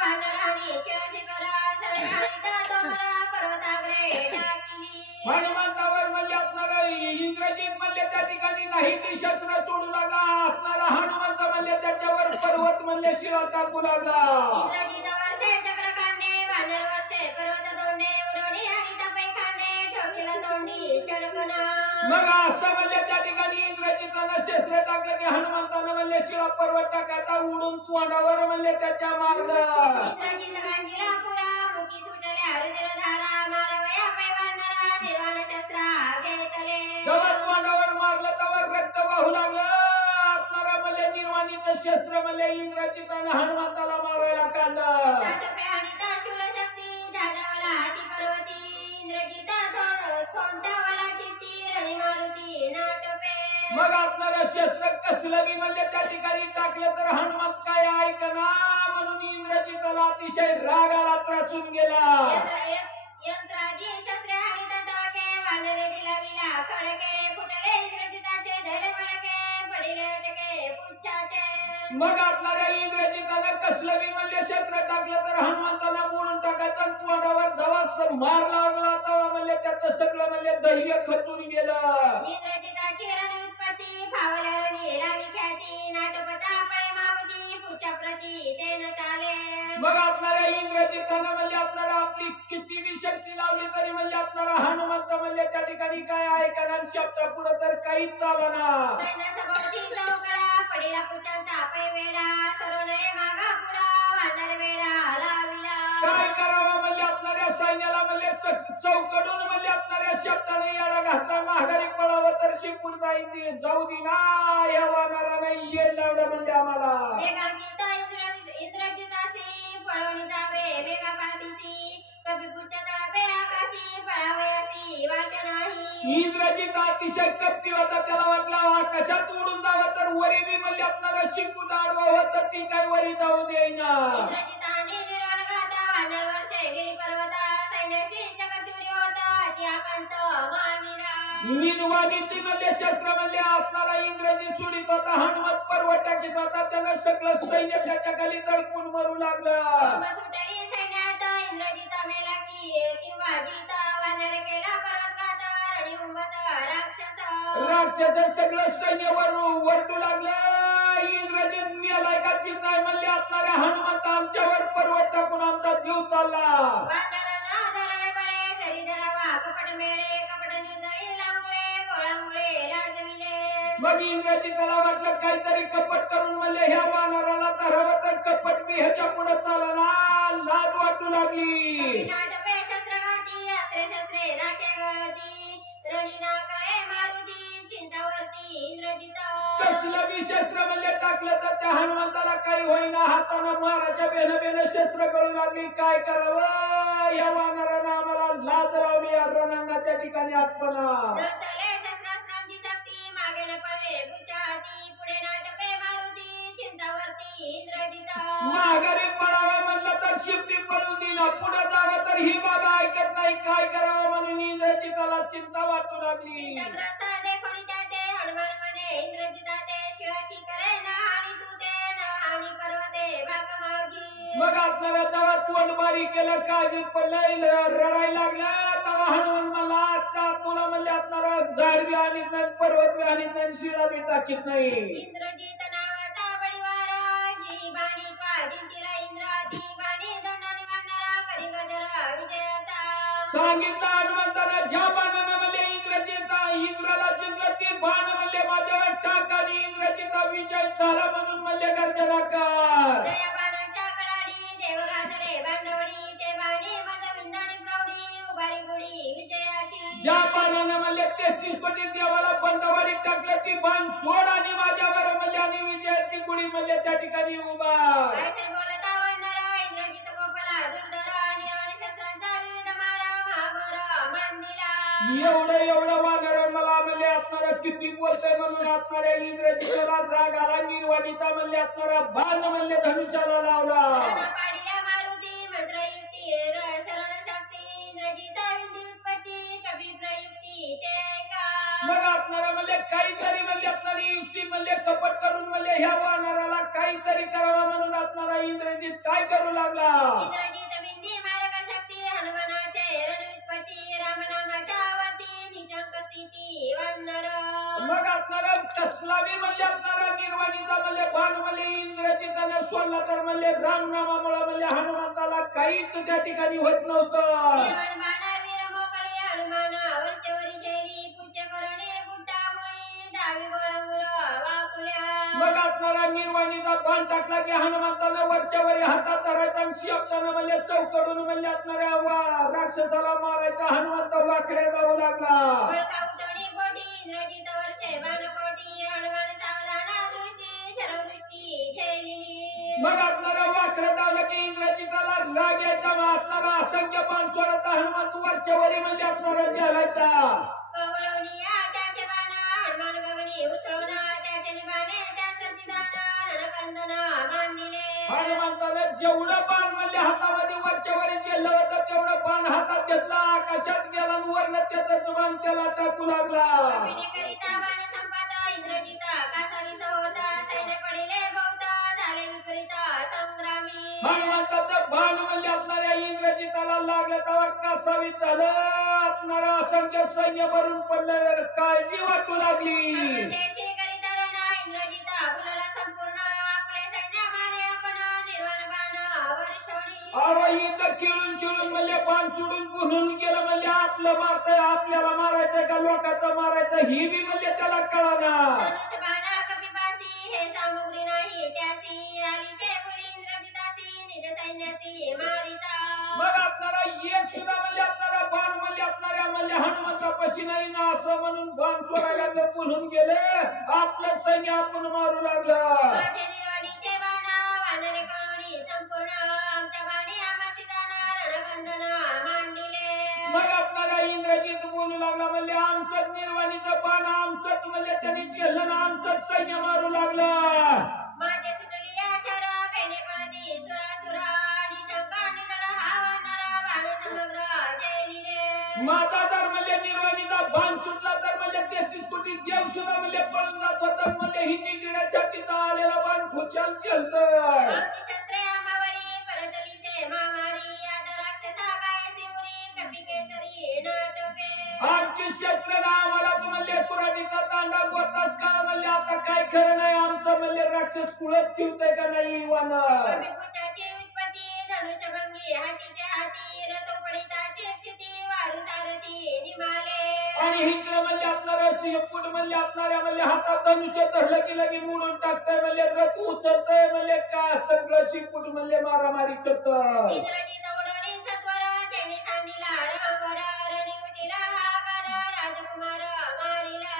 वानर हानी शिळशिखर, सरळहानीता डोंगर, पर्वताग्रे टाकिली. हनुमंतावर म्हणले आपणारा इंद्रजित म्हणले त्या ठिकाणी नाही ती शस्त्र सोडू लागला. आपणारा हनुमंत म्हणले त्याच्यावर पर्वत म्हणले शिळा टाकू लागला. इंद्रजित वर्षे चक्र कांडे, वानर वर्षे पर्वत तोंडे, उडवणे आणि तपे खांडे, ठोकेला तोंडी चढकणा. मग असं म्हणले त्या ठिकाणी इंद्रजितानं शस्त्र टाकलं की हनुमंतानं म्हणले शिळा पर्वत टाकायचा उडून तोंडावर म्हणले त्याच्या मारलं. इंद्रजित गांधीला पुरा, मुखी सुटल्या रुद्रधारा, मारवया पै वानरा, निर्वाण शस्त्रा घेतले. जेव्हा तोंडावर मारलं तेव्हा रक्त वाहू लागलं. आपणारा म्हणले निर्वाणीचं शस्त्र म्हणले इंद्रजितानं हनुमंताला मारायला काढलं. साठपे हाणीता शूलशक्ती, जाजावला हाती पर्वती, इंद्रजिता थोंटावला चित्ती, रणी मारुती नाटपे. मग आपणारा शस्त्र कसलं बी म्हणले त्या ठिकाणी टाकलं तर हनुमंत काय ऐकना म्हणून इंद्रजिताला अतिशय राग आला, त्रासून गेला. यंत्राजी शस्त्रे हाणीता टाके, वानरे डिलाविला खडके, फुटले इंद्रजिताचे धरे मडके, पडिले अटके पुच्छाचे. मग आपणाऱ्या इंद्रजितानं कसलं बी म्हणले शस्त्र टाकलं तर हनुमंताला मोडून टाकायचं आणि तोंडावर जवळ मार लागला तेव्हा म्हणले त्याचं सगळं म्हणले धैर्य खचून गेलं. इंद्रजिताची रणवित्पत्ती, फावल्या रणी रावी ख्याती, नाटपता पै मावती, पुच्छा प्रती तेन चाले. मग आपणाऱ्या इंद्रजितानं म्हणले आपणाला आपली किती बी शक्ती लावली तरी म्हणले आपणारा हनुमंत म्हणले त्या ठिकाणी काय ऐकणार, शब्द पुढे तर काहीच चालना. सैन्यासभोवती चौकडा, पडिला पुच्छांचा पै वेडा, सरोनये मागा पुढा, वानर वेडा लाविला. काय करावं म्हणले आपणाऱ्या सैन्याला म्हणले चौकडून म्हणले आपणाऱ्या शब्दानं घातला माघारी पळावं तर शिकून जाईल जाऊ दे ना या वानराला येल लावलं म्हणजे आम्हाला मेघांकिता इंद्रजितासी पळवणी जावे मेघा पाठीसी कपी पुच्छ तळपे आकाशी पळावयासी वाट नाही इंद्रजित अतिशय कप्पी होता त्याला वाटला आकाशात उडून जावं तर वरी बी म्हणले आपल्याला शिकून आडवं होतं ती काय वरी जाऊ देईना इंद्रजिताने निर्वाण घाता वानर वर्षे गिरी पर्वता सैन्याची चकचुरी होता ती आकांत महावीरा निर्वाणीची म्हणले शस्त्र म्हणले आपणाला इंद्रजित सुडीत होता हनुमत पर्वटाकीत होता त्यानं सगळं सैन्य त्याच्या खाली दडपून मरू लागलं सुटली सैन्यात इंद्रजिता मेला की किंवा जिता वानर केला पर्वतघात रणी उंबत राक्षस सगळं सैन्य वरडू लागलं इंद्रजित मेलाय का चिताय म्हणले आपणाऱ्या हनुमंत आमच्यावर पर्वत टाकून आमचा जीव चालला वानरांना धरावे बळे तरी धरावा कपट मेळे कपट निर्दळी लांगुळे गोळांगुळे लाजविले मग इंद्रजिताला वाटलं काहीतरी कपट करून म्हणले ह्या वानराला धरावं तर कपट बी ह्याच्या पुढे चालना लाज वाटू लागली नाटपे शस्त्रघाती अस्त्रे शस्त्रे राखे गळती रणीना कळे मारुती चिंतावरती इंद्रजित कसलं बी शस्त्र म्हणले टाकलं तर त्या हनुमंताला काही होईना हातानं माराच्या बेन शस्त्र कळू लागली काय करावं या वानरानं आम्हाला लाज लावली या रणांगणाच्या ठिकाणी आपणा चले शस्त्रास्त्रांची शक्ती मागे न पळे बुचाती पुढे नाटपे मारुती चिंतावरती इंद्रजित माघारी पळावं म्हणलं तर शिफ्टी पळू दिला पुढे जावं तर ही बाबा ऐकत नाही काय करावं म्हणून इंद्रजिताला चिंता वाटू लागली चिंताग्रस्त देखोनी त्याते हनुमान म्हणे इंद्रजिता ते शिळाशी करे ना आणि तू ते ना आणि पर्वते भाग मावजी मग आपल्याला तेव्हा तोंड बारी केलं काळजीत पडलंय रडायला लागलं तेव्हा हनुमान मला आता तुला म्हणले आपल्याला झाड बी आणीत नाही पर्वत बी आणीत नाही शिळा बी टाकीत नाही इंद्रजित नावाचा बळीवार जी बाणी का जिंतीला इंद्र ती बाणी दंडाने मारणारा करी गजरा विजयाचा सांगितलं हनुमंतानं ज्या बाणानं म्हणले इंद्राला जिंकलं ती बाण म्हणले माझ्यावर टाक आणि इंद्रजिता विजय झाला म्हणून म्हणले गर्जना कर जया बाणाच्या कडाडी देव घातले बांधवडी ते बाणी माझा विंदाणी प्रौढी उभारी गुढी विजयाची ज्या बाणानं म्हणले 33 कोटी देवाला बंदवाडी टाकलं ती बाण सोड आणि माझ्यावर म्हणले आणि विजयाची गुढी म्हणले त्या ठिकाणी उभा ऐसे बोलता वानर इंद्रजित गोपाला दुर्धर आणि रणशस्त्रांचा विविध मारा महाघोर मांडीला एवढं वानर मला म्हणले असणारा किती बोलतोय म्हणून असणाऱ्या इंद्रजिताला राग आला निर्वाणीचा म्हणले असणारा बाण म्हणले धनुष्याला लावला पाडिया मारुती मंत्रयुक्ती शरण शक्ती इंद्रजिता विंधी उत्पत्ती कवी प्रयुक्ती ते ऐका मग असणारा म्हणले काहीतरी म्हणले असणारी युक्ती म्हणले कपट करून म्हणले ह्या वानराला काहीतरी करावा म्हणून असणारा इंद्रजित काय करू लागला इंद्रजित विंधी मारक शक्ती हनुमानाचे रणवित्पत्ती रामनामाच्या वरती निशंक स्थिती वानर मग असणारा कसला बी म्हणले असणारा निर्वाणीचा म्हणले बाण म्हणले इंद्रजिताने सोडला तर म्हणले रामनामामुळे म्हणले हनुमंताला काहीच त्या ठिकाणी होत नव्हतं निर्वाण बाणा वीर मोकळे हनुमान वरचेवरी जेली पूज्य करणे गुट्टामुळी डावी गोळांगुळ वाकुल्या मग असणारा निर्वाणीचा बाण टाकला की हनुमंतानं वरच्या वरी हातात धरायचा आणि शिवताना म्हणले चौकडून म्हणले असणाऱ्या राक्षसाला मारायचा हनुमंत वाकडे जाऊ लागला बळका उठवणी कोटी इंद्रजित वर्षे बाणकोटी हनुमान सावधाना दृष्टी शरवृष्टी झेलली मग असणारा वाकडे धावलं की इंद्रजिताला राग यायचा मग असणारा असंख्य बाण सोडता हनुमंत वरच्या वरी म्हणजे असणारा झेलायचा कवळवणिया त्याचे बाण हनुमान गगनी उसळवणा त्याचे निबाणे त्या सच्चिदान रणकंदन मांडिले हनुमंतानं जेवढं बाण म्हणले हातामध्ये वरच्या वरी गेलं होतं तेवढं बाण हातात घेतला आकाशात गेला आणि वरनं त्याचं बाण त्याला टाकू लागला करिता बाण संपात इंद्रजिता कासावीस होता सैन्य पडिले बहुता झाले विपरीत संग्रामी हनुमंताचं बाण म्हणले असणाऱ्या इंद्रजिताला लागलं तेव्हा कासावीस झालं असणारा असंख्य सैन्य भरून पडलं काळजी वाटू लागली त्याचे करिता रणा इंद्रजिता फुलला संपूर्ण आपले सैन्य मारे आपण निर्वाण बाण वर्षोणी अहो इथं खेळून म्हणले बाण सोडून पुन्हून गेलं म्हणले आपलं मारतंय आपल्याला मारायचं का लोकांचं मारायचं ही बी म्हणले त्याला कळाना धनुष्य बाणा कपिपासी हे सामुग्री नाही त्याची आली से मुली इंद्रजिताची निज सैन्याची मारिता मग आपणारा एक सुद्धा म्हणले आपणारा बाण म्हणले आपणाऱ्या म्हणले हनुमंतापाशी नाही ना सोडायला लागलं, बोलून गेले, आपलं सैन्य आपण मारू लागला. माझे निर्वाणीचे बाण वानरे कळवणी संपूर्ण आमच्या बाणी आम्हाची जाणार रणखंडन मांडिले. मग आपणाला इंद्रजित बोलू लागला, म्हणले आमचंच निर्वाणीचं बाण आमचंच, म्हणले त्यांनी केलं ना, आमचंच सैन्य मारू लागलं. माझे सुटली आशर फेने पळती सुरासुरा निशंका निधड हा वानरा भावे समग्र जयलिले. माता तर म्हणले निर्वाणीचा बाण सुटला तर म्हणले 33 कोटी देव सुद्धा म्हणले पळून जात होतात, म्हणले ही निगडीच्या तिथं आलेला बाण खुशाल केलतं. आमची शस्त्रे आंबावरी परतलीचे मामारी आता राक्षसा काय शिवरी कपी केसरी नाटके. आमची शस्त्र ना आम्हाला तू म्हणले कुराडीचा तांडा गोतास का, म्हणले आता काय खरं नाही, आमचं म्हणले राक्षस कुळत ठेवतंय का नाही वानर. कपी पुच्छाची उत्पत्ती धनुष्यभंगी हातीचे हाती रथोपडिताची क्षिती वारू सारथी निमाले. आणि इकडे म्हणले आपणारा शिवपुट म्हणले आपणाऱ्या म्हणले हातात धनुष्य धरलं की लगी मोडून टाकतंय, म्हणले रथ उचलतंय, म्हणले का सगळं शिवपुट म्हणले मारामारी करतं. इंद्रजित उडवणी सत्वर त्याने सांगितला रामवर रणी उठिला हाकार राजकुमार मारिला.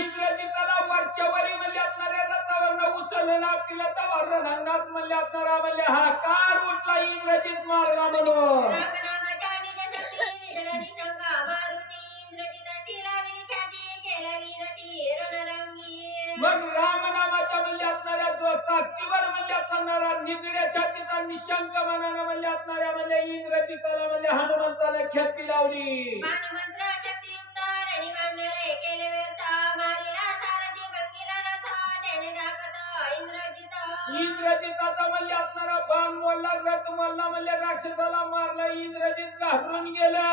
इंद्रजिताला वरच्या वरी म्हणले आपणाऱ्या रथावरनं उचललं ना आपल्याला तवा रणांगणात म्हणले आपणारा म्हणले हा कार उठला इंद्रजित मारला म्हणून. रामनामाच्या निजशक्ती विदळ निशंका मारुती इंद्रजिताची लावली ख्याती केल्या विनती रणरंगी. मग रामनामाच्या म्हणले आपणाऱ्या जो ताकदीवर म्हणले आपणारा निगड्याच्या तिथं निशंक मनानं म्हणले आपणाऱ्या म्हणले इंद्रजिताला म्हणले हनुमंताने ख्याती लावली. मानमंत्र शक्तियुक्त रणी वानरे केले व्यर्थ मारिला सारथी भंगीला रथ त्याने दाखवत इंद्रजित. इंद्रजिताचा म्हणले आपणारा बाण मोडला, रथ मोडला, म्हणले राक्षसाला मारला, इंद्रजित घाबरून गेला.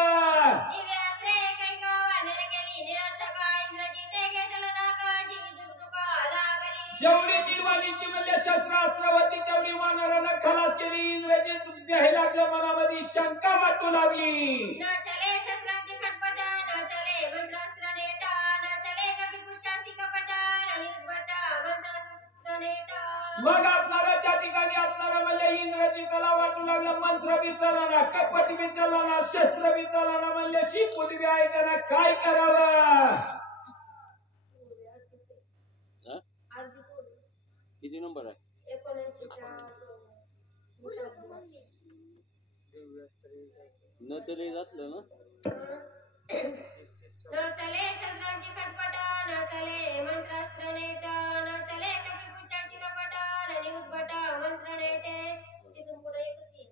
दिव्य अस्त्रे कैक वानरे केली निरर्थक इंद्रजिते घेतलं दाक जीवी दुखदुख लागली. जेवढी निर्वाणीची म्हणले शस्त्रास्त्र होती तेवढी वानरानं खलास केली. इंद्रजित द्यायला लागलं, मनामध्ये शंका वाटू लागली. न चले शस्त्रांची खटपट न चले मंत्रास्त्र नेट न चले कपिपुच्छासी कपट रणिर्भट मंत्रास्त्र नेट. मग आपणारा त्या ठिकाणी आपणारा म्हणले इंद्रजिताला वाटू लागलं मंत्र बी चलाना, कपट बी चलाना, शस्त्र बी चलाना, म्हणले शिपूट बी ऐकाना, काय करावं. किती नंबर आहे? 79 न चले घातलं ना. न चले शस्त्रांची खटपट न चले मंत्रास्त्र नेट न चले कपिपुच्छाची कपट रणि उद्भट मंत्र नेटे. तिथून पुढे एकच येईल.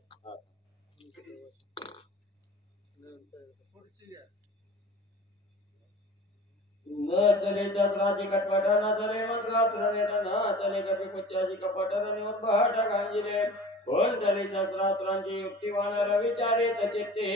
न चले शस्त्राची कटपट न चले मंत्रास्त्र नेट न चले कपिपुच्छाची कपट रणि उद्भट गांजिले. कोण चले शस्त्रास्त्रांची युक्ती वानर विचारे चित्ते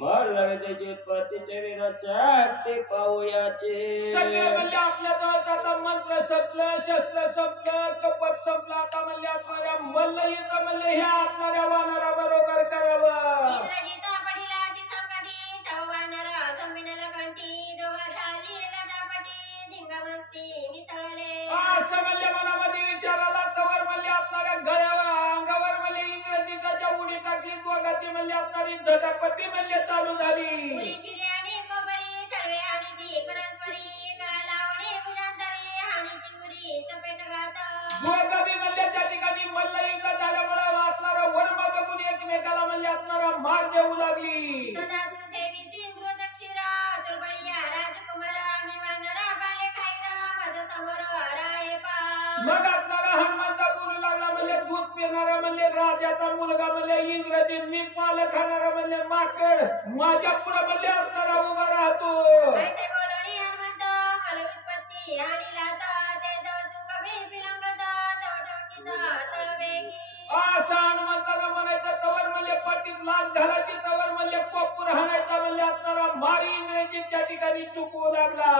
मारलावे त्याची उत्पत्ती शरीराच्या ते पाहूयाचे. सगळे म्हणले आपल्या जवळचा मंत्र संपलं, शस्त्र संपलं, कपट संपलं, आता म्हणले आपणाऱ्या मल्ल येतं, म्हणले ह्या आपणाऱ्या वानरा बरोबर करावं. इंद्रजिता पडिला ती संकटी तव वानर संमिनल कंठी दोघा झाली लटापटी धिंगामस्ती मिसळले. असं म्हणले मनामध्ये विचाराला तवर म्हणले आपणाऱ्या गळ्यावर अंगावर म्हणले इंद्रजिताच्या उडी टाकली, दोघांची म्हणले आपणारी झटापटी म्हणले चालू झाली. पुरी शिरी आणि कोपरी तळवे आणि ती परस्परी कळा लावणे भुजांतरी हानी ती पुरी चपेट घात. दोघं बी म्हणले त्या ठिकाणी मल्ल युद्ध झाल्यामुळे आपणारा वर्म बघून एकमेकाला म्हणले आपणारा मार देऊ लागली. सदा तू सेविसी घृत क्षीरा दुर्बळिया राजकुमारा मी वानरा पाले खाईरा माझ्या समोर राहे पा. मग आपणारा हनुमंत बोलू लागला, म्हणले दूध पिणारा म्हणले राजाचा मुलगा, म्हणले इंद्रजित मी पाल खाणारा म्हणले माकड, माझ्या पुढे म्हणले आपणारा उभा राहतो. ऐसे बोलणी हनुमंत मला उत्पत्ती आणि लाता ते जवळ चुक बी पिलंगत तवटोकीचा तळवेगी. असं हनुमंतानं म्हणायचं, तवर म्हणले पट्टीत लाल घालायची, तवर म्हणले पोपूर हाणायचा, म्हणले आपणारा मारी इंद्रजित त्या ठिकाणी चुकवू लागला.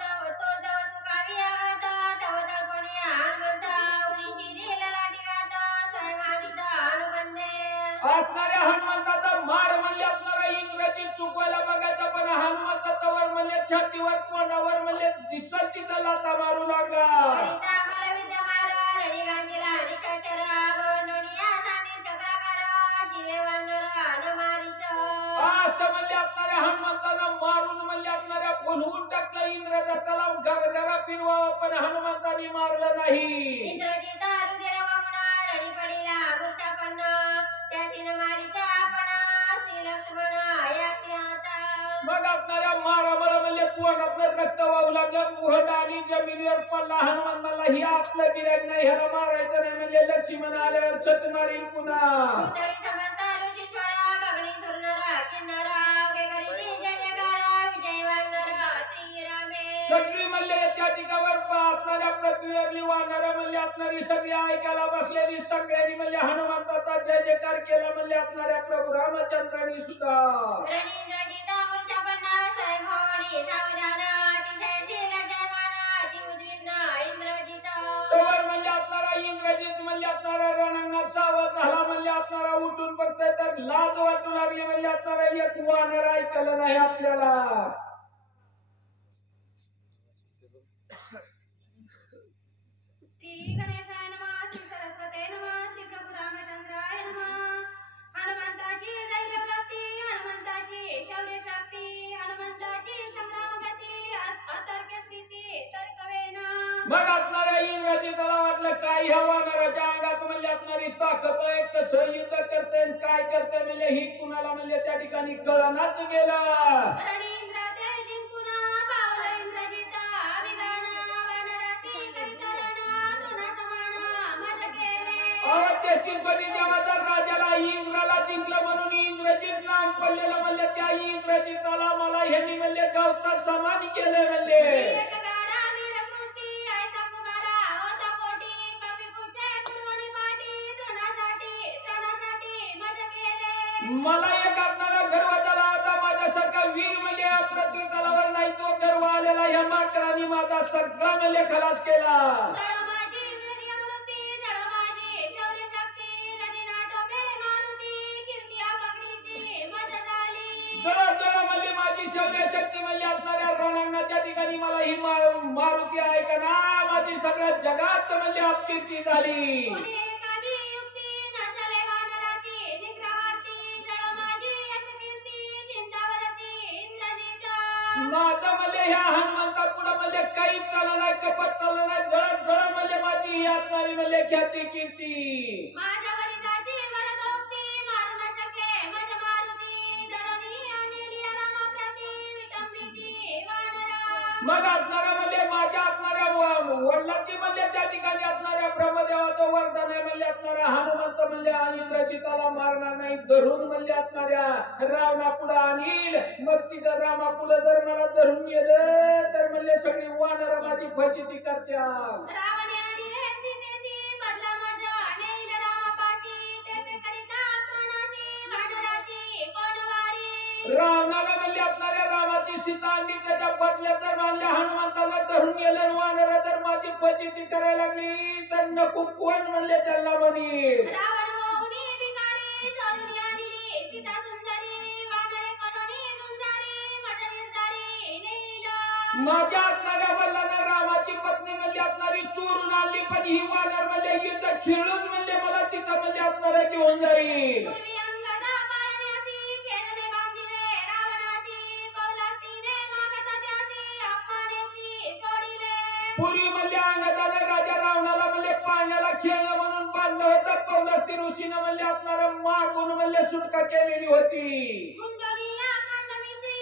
जवळ तो जवळ चुकावी आगात तव तळपणी हनुमंत उरी शिरी ललाटी गात स्वयंवाणीत हनुबंदे. असणाऱ्या हनुमंताचा मार म्हणले आपणारा इंद्रजित चुकवायला बघायचा, पण हनुमंत तवर म्हणले छातीवर तोंडावर म्हणले दिसल तिथं लाथा मारू लागला. हरिता मला विद्यमार रणी गांजीला निशाचर गोंडोनिया साने चक्राकार जीवे वानर हनुमारीच. असं म्हणले आपणाऱ्या हनुमंतानं मारून म्हणले आपणाऱ्या बोलवून टाकलं इंद्र फिरवावं पण हनुमंतानी मारलं नाही. इंद्रजित रुधिर वाहुना रणी पडिला मूर्छापन्न त्यासी न मारीचा आपणा श्री लक्ष्मण यासी आता. मग आपणाऱ्या मारामारा म्हणजे तोंडातलं रक्त वाहू लागलं. मुहट आली जमिनीवर पडला. हनुमान म्हणला ही आपलं गिऱ्हाईक नाही, ह्याला मारायचं नाही म्हणजे लक्ष्मण आल्यावर छत मारील पुन्हा. सुंदरी समस्त ऋषीश्वरा गगनी सुरनरा किन्नरा गेगरी जय जयकारा विजय वानरा श्रीरामे. सगळी म्हणले त्या ठिकाणावर आपणाऱ्या पृथ्वीवरली वाहणारा म्हणजे आपणारी सगळी ऐकायला बसलेली सगळ्यांनी म्हणजे हनुमंताचा जय जयकार केला. म्हणजे आपणाऱ्या प्रभू रामचंद्रांनी सुद्धा. रणेंद्रजित मूर्छापन्न स्वयंभवानी सावधान अतिशय शील जयमान अति उद्विग्न इंद्रजित. तोवर म्हणजे आपणारा इंद्रजित म्हणजे आपणारा रणांगणात सावध झाला. म्हणजे आपणारा उठून बघतोय तर लाज वाटू लागली. म्हणजे आपणारा एक वानर ऐकलं नाही आपल्याला. श्री गणेशाय नमः श्री सरस्वते नमः श्री प्रभू रामचंद्राय नमः. हनुमंताची धैर्य भक्ती हनुमंताची शौर्य शक्ती हनुमंताची संग्राम गती अतर्क स्थिती तर्कवेना. मग आपणाऱ्या इंग्रजीला वाटलं काय ह्या वानराच्या अंगात म्हणजे आपणारी ताकद आहे, कसं युद्ध करते काय करते म्हणजे ही कुणाला म्हणजे त्या ठिकाणी कळनाच गेलं. रणेंद्र ते जिंकून पावलं इंद्रजित अभिगान वानराची करितरण तृणसमान मज केले. तेथील कोणी देवाच्या राजाला इंद्राला जिंकलं म्हणून इंद्रजित नाम पडलेलं म्हणजे त्या इंद्रजिताला मला ह्यांनी म्हणजे गवता समान केलं म्हणजे. वीरकगाडा वीरसृष्टी ऐसा पुकारा होता पोटी कपिपूचे कुर्बानी पाटी तृणासाठी मज केले. मला एक आपणाला गर्व झाला होता. माझ्यासारखा वीर म्हणजे या पृथ्वी तलावर नाही तो गर्व आलेला. ह्या माकडांनी माझा सगळा म्हणजे खलास केला. जळमाजी वीर्यवृत्ती जळमाजी शौर्य शक्ती रणिनाटोपे मारुती कीर्ती अपकृती मज झाली. जळ म्हणजे माझी शौर्य शक्ती म्हणजे असणाऱ्या रणांगणाच्या ठिकाणी मला ही मारुती आहे का ना माझी सगळ्या जगात म्हणजे अपकीर्ती झाली. कोणी एखादी युक्ती न चले वानराची निग्रहार्थी जळमाजी यशकीर्ती चिंतावरती इंद्रजित. माझं म्हणजे ह्या हनुमंता पुढे म्हणजे काही चाललं नाही, कपट चाललं नाही. जळ म्हणजे माझी ही असणारी म्हणजे ख्याती कीर्ती. माझ्या वरिताची वरदोक्ती मारू न शके मज मारुती धरणी आणली रामाप्रती विटंबिती वानरा. मग असणाऱ्या म्हणजे माझ्या असणाऱ्या वडिलांची म्हणजे त्या ठिकाणी असणाऱ्या ब्रह्मदेवाचं वरदान आहे. म्हणजे असणाऱ्या हनुमंत म्हणजे इंद्रजिताला मारणार नाही, धरून म्हणजे असणाऱ्या रावणा पुढे आणील. मग तिथं रामा पुढे जर मला धरून गेलं तर म्हणजे सगळी वानर माझी फजिती करतात. रावणे आणले सीतेची बदला मज नेईल रामापाशी तेथे करिता कोणाची वानराची कोणवारी. रावणाला म्हणजे असणाऱ्या रामाची सीता आणली त्याच्या बदल्यात जर मानल्या हनुमंताला धरून गेलं वानर जर माझी फजिती करायला लागली तर नको कोण म्हणले त्यांना म्हणील. रावण होऊनी भिकारी चोरून आणली सीता सुंदरी वानरे करुणी झुंजारी मज निर्धारी नेईल. माझ्या असणाऱ्या वडिलांना रामाची पत्नी म्हणजे असणारी चोरून आणली पण ही वानर म्हणजे युद्ध खेळून म्हणजे मला तिथं म्हणजे असणाऱ्या घेऊन जाईल. पूर्वी अंगदा पाळण्यासी खेळणे बांधिले रावणाची कौलास्तीने मागता त्यासी अपमानेसी सोडिले. पूर्वी म्हणजे अंगदानं राजा रावणाला म्हणजे पाण्याला खेळणं म्हणून बांधलं होतं. पौलस्ती ऋषीनं म्हणजे असणारा मागून म्हणजे सुटका केलेली होती. गुंडोनी अखंडमिशी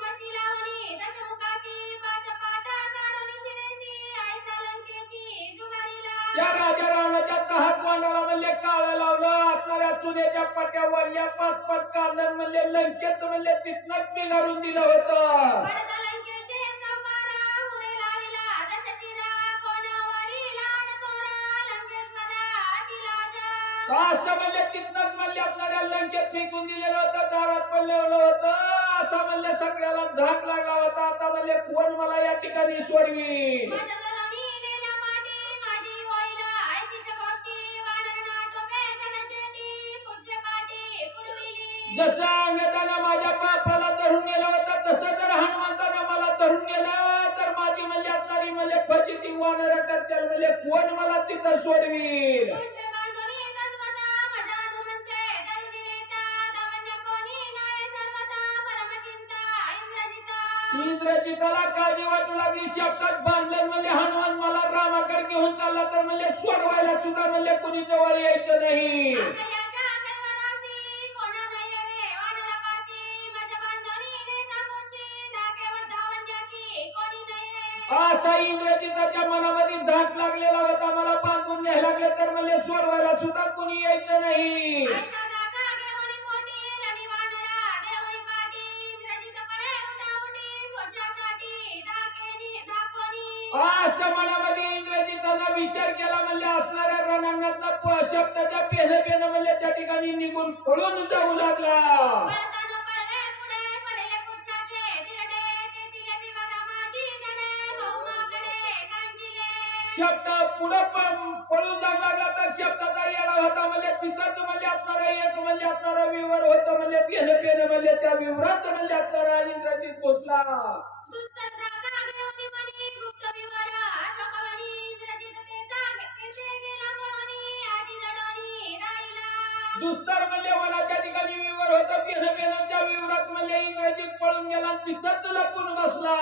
मसी लावणी दशमुखाची पाच पाटा काढून शिरेसी ऐसा लंकेसी जुगारीला. या राजा रावणाच्या तहात वाणाला म्हणजे काळं लावलं. असणाऱ्या चुन्याच्या पट्या वरल्या पाच काढलं म्हणजे लंकेत म्हणजे तिथनच बिगाडून दिलं होतं. पडदा लंकेचे चंपारा उरे लाविला दशशिरा कोणावरी लाड तोरा लंकेश्वरा अतिलाजा. असं म्हणजे तिथनच म्हणजे आपल्याला लंकेत फेकून दिलेलं होतं, दारात पडलेलं होतं. असं म्हणजे सगळ्याला धाक लागला होता. आता म्हणजे कोण मला या ठिकाणी सोडवी. माझं धरणी गेल्या पाठी माझी होईल ऐचित गोष्टी वानर नाटोपे जनचेती पुढच्या पाठी पुरविली. जसं अंगदानं माझ्या बापाला धरून नेलं होतं तसं जर हनुमंतानं मला धरून नेलं तर माझी म्हणजे असणारी म्हणजे फजिती वानर करतील. म्हणजे कोण मला तिथं सोडवी. पुढचे बांधुनी तत्वता माझ्या हनुमंते धरणी नेता दवन्य कोणी नाय सर्वता परमचिंता इंद्रजिता. इंद्रजिताला काळजी वाटू लागली. शेपटात बांधलं म्हणले हनुमान मला रामाकडे घेऊन चालला तर म्हणले सोडवायला सुद्धा म्हणले कुणी जवळ यायचं नाही. असा इंद्रजिताच्या मनामध्ये धाक लागलेला होता. मला बांधून न्यायला लागले तर म्हणले सोडवायला सुद्धा कुणी यायचं नाही. अशा मनामध्ये इंद्रजितानं विचार केला. म्हणले असणाऱ्या रणांगणातनं शब्दाच्या पेन म्हणले त्या ठिकाणी निघून पळून जाऊ लागला. शब्द पुढे पळून जाऊ लागला तर शब्दाचा येडा होता. म्हणजे तिथंच म्हणजे असणारा एक म्हणजे असणारा विवर होतं. म्हणजे पेन म्हणजे त्या विवरात म्हणजे असणारा इंद्रजित पोचला. दुस्तर म्हणजे वनाच्या ठिकाणी विवर होतं. पेन त्या विवरात म्हणजे इंद्रजित पळून गेला. तिथंच लपून बसला.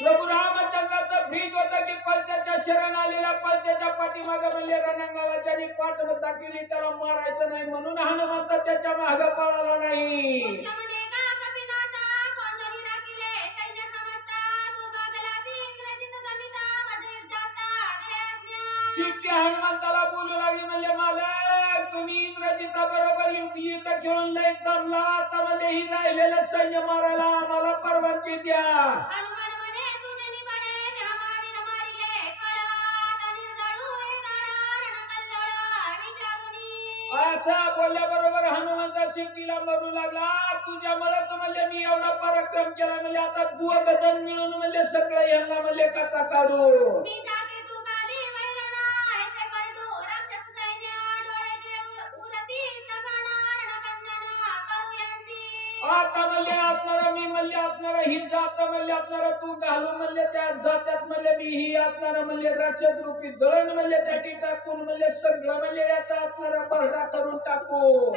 प्रभू रामचंद्राचं ब्रीज होतं की पलत्याच्या शरण आलेल्या पलत्याच्या पाठीमागे म्हणले रणंगावाच्या पाठवता केली. त्याला मारायचं नाही म्हणून हनुमंत त्याच्या मागे पळाला नाही. शिट्टी हनुमंताला बोलू लागली. म्हणले मालक तुम्ही इंद्रजिता बरोबर युद्ध खेळून लय दमला. आता म्हणजे ही राहिलेलं सैन्य मारायला आम्हाला परवानगी द्या. अच्छा बोलल्या बरोबर हनुमंता शिट्टीला म्हणू लागला. तुझ्यामुळे म्हणले मी एवढा पराक्रम केला. म्हणजे आता 2 जण मिळून म्हणजे सगळं यांना म्हणजे कथा काढू. आता म्हणले असणारा मी म्हणले असणारा ही जात म्हणले असणारा तू घालून म्हणले त्या जात्यात म्हणले मी ही असणारा म्हणले राक्षस रूपी जळण म्हणले त्याची टाकून म्हणले सगळं म्हणले याचा असणारा बरडा करून टाकू.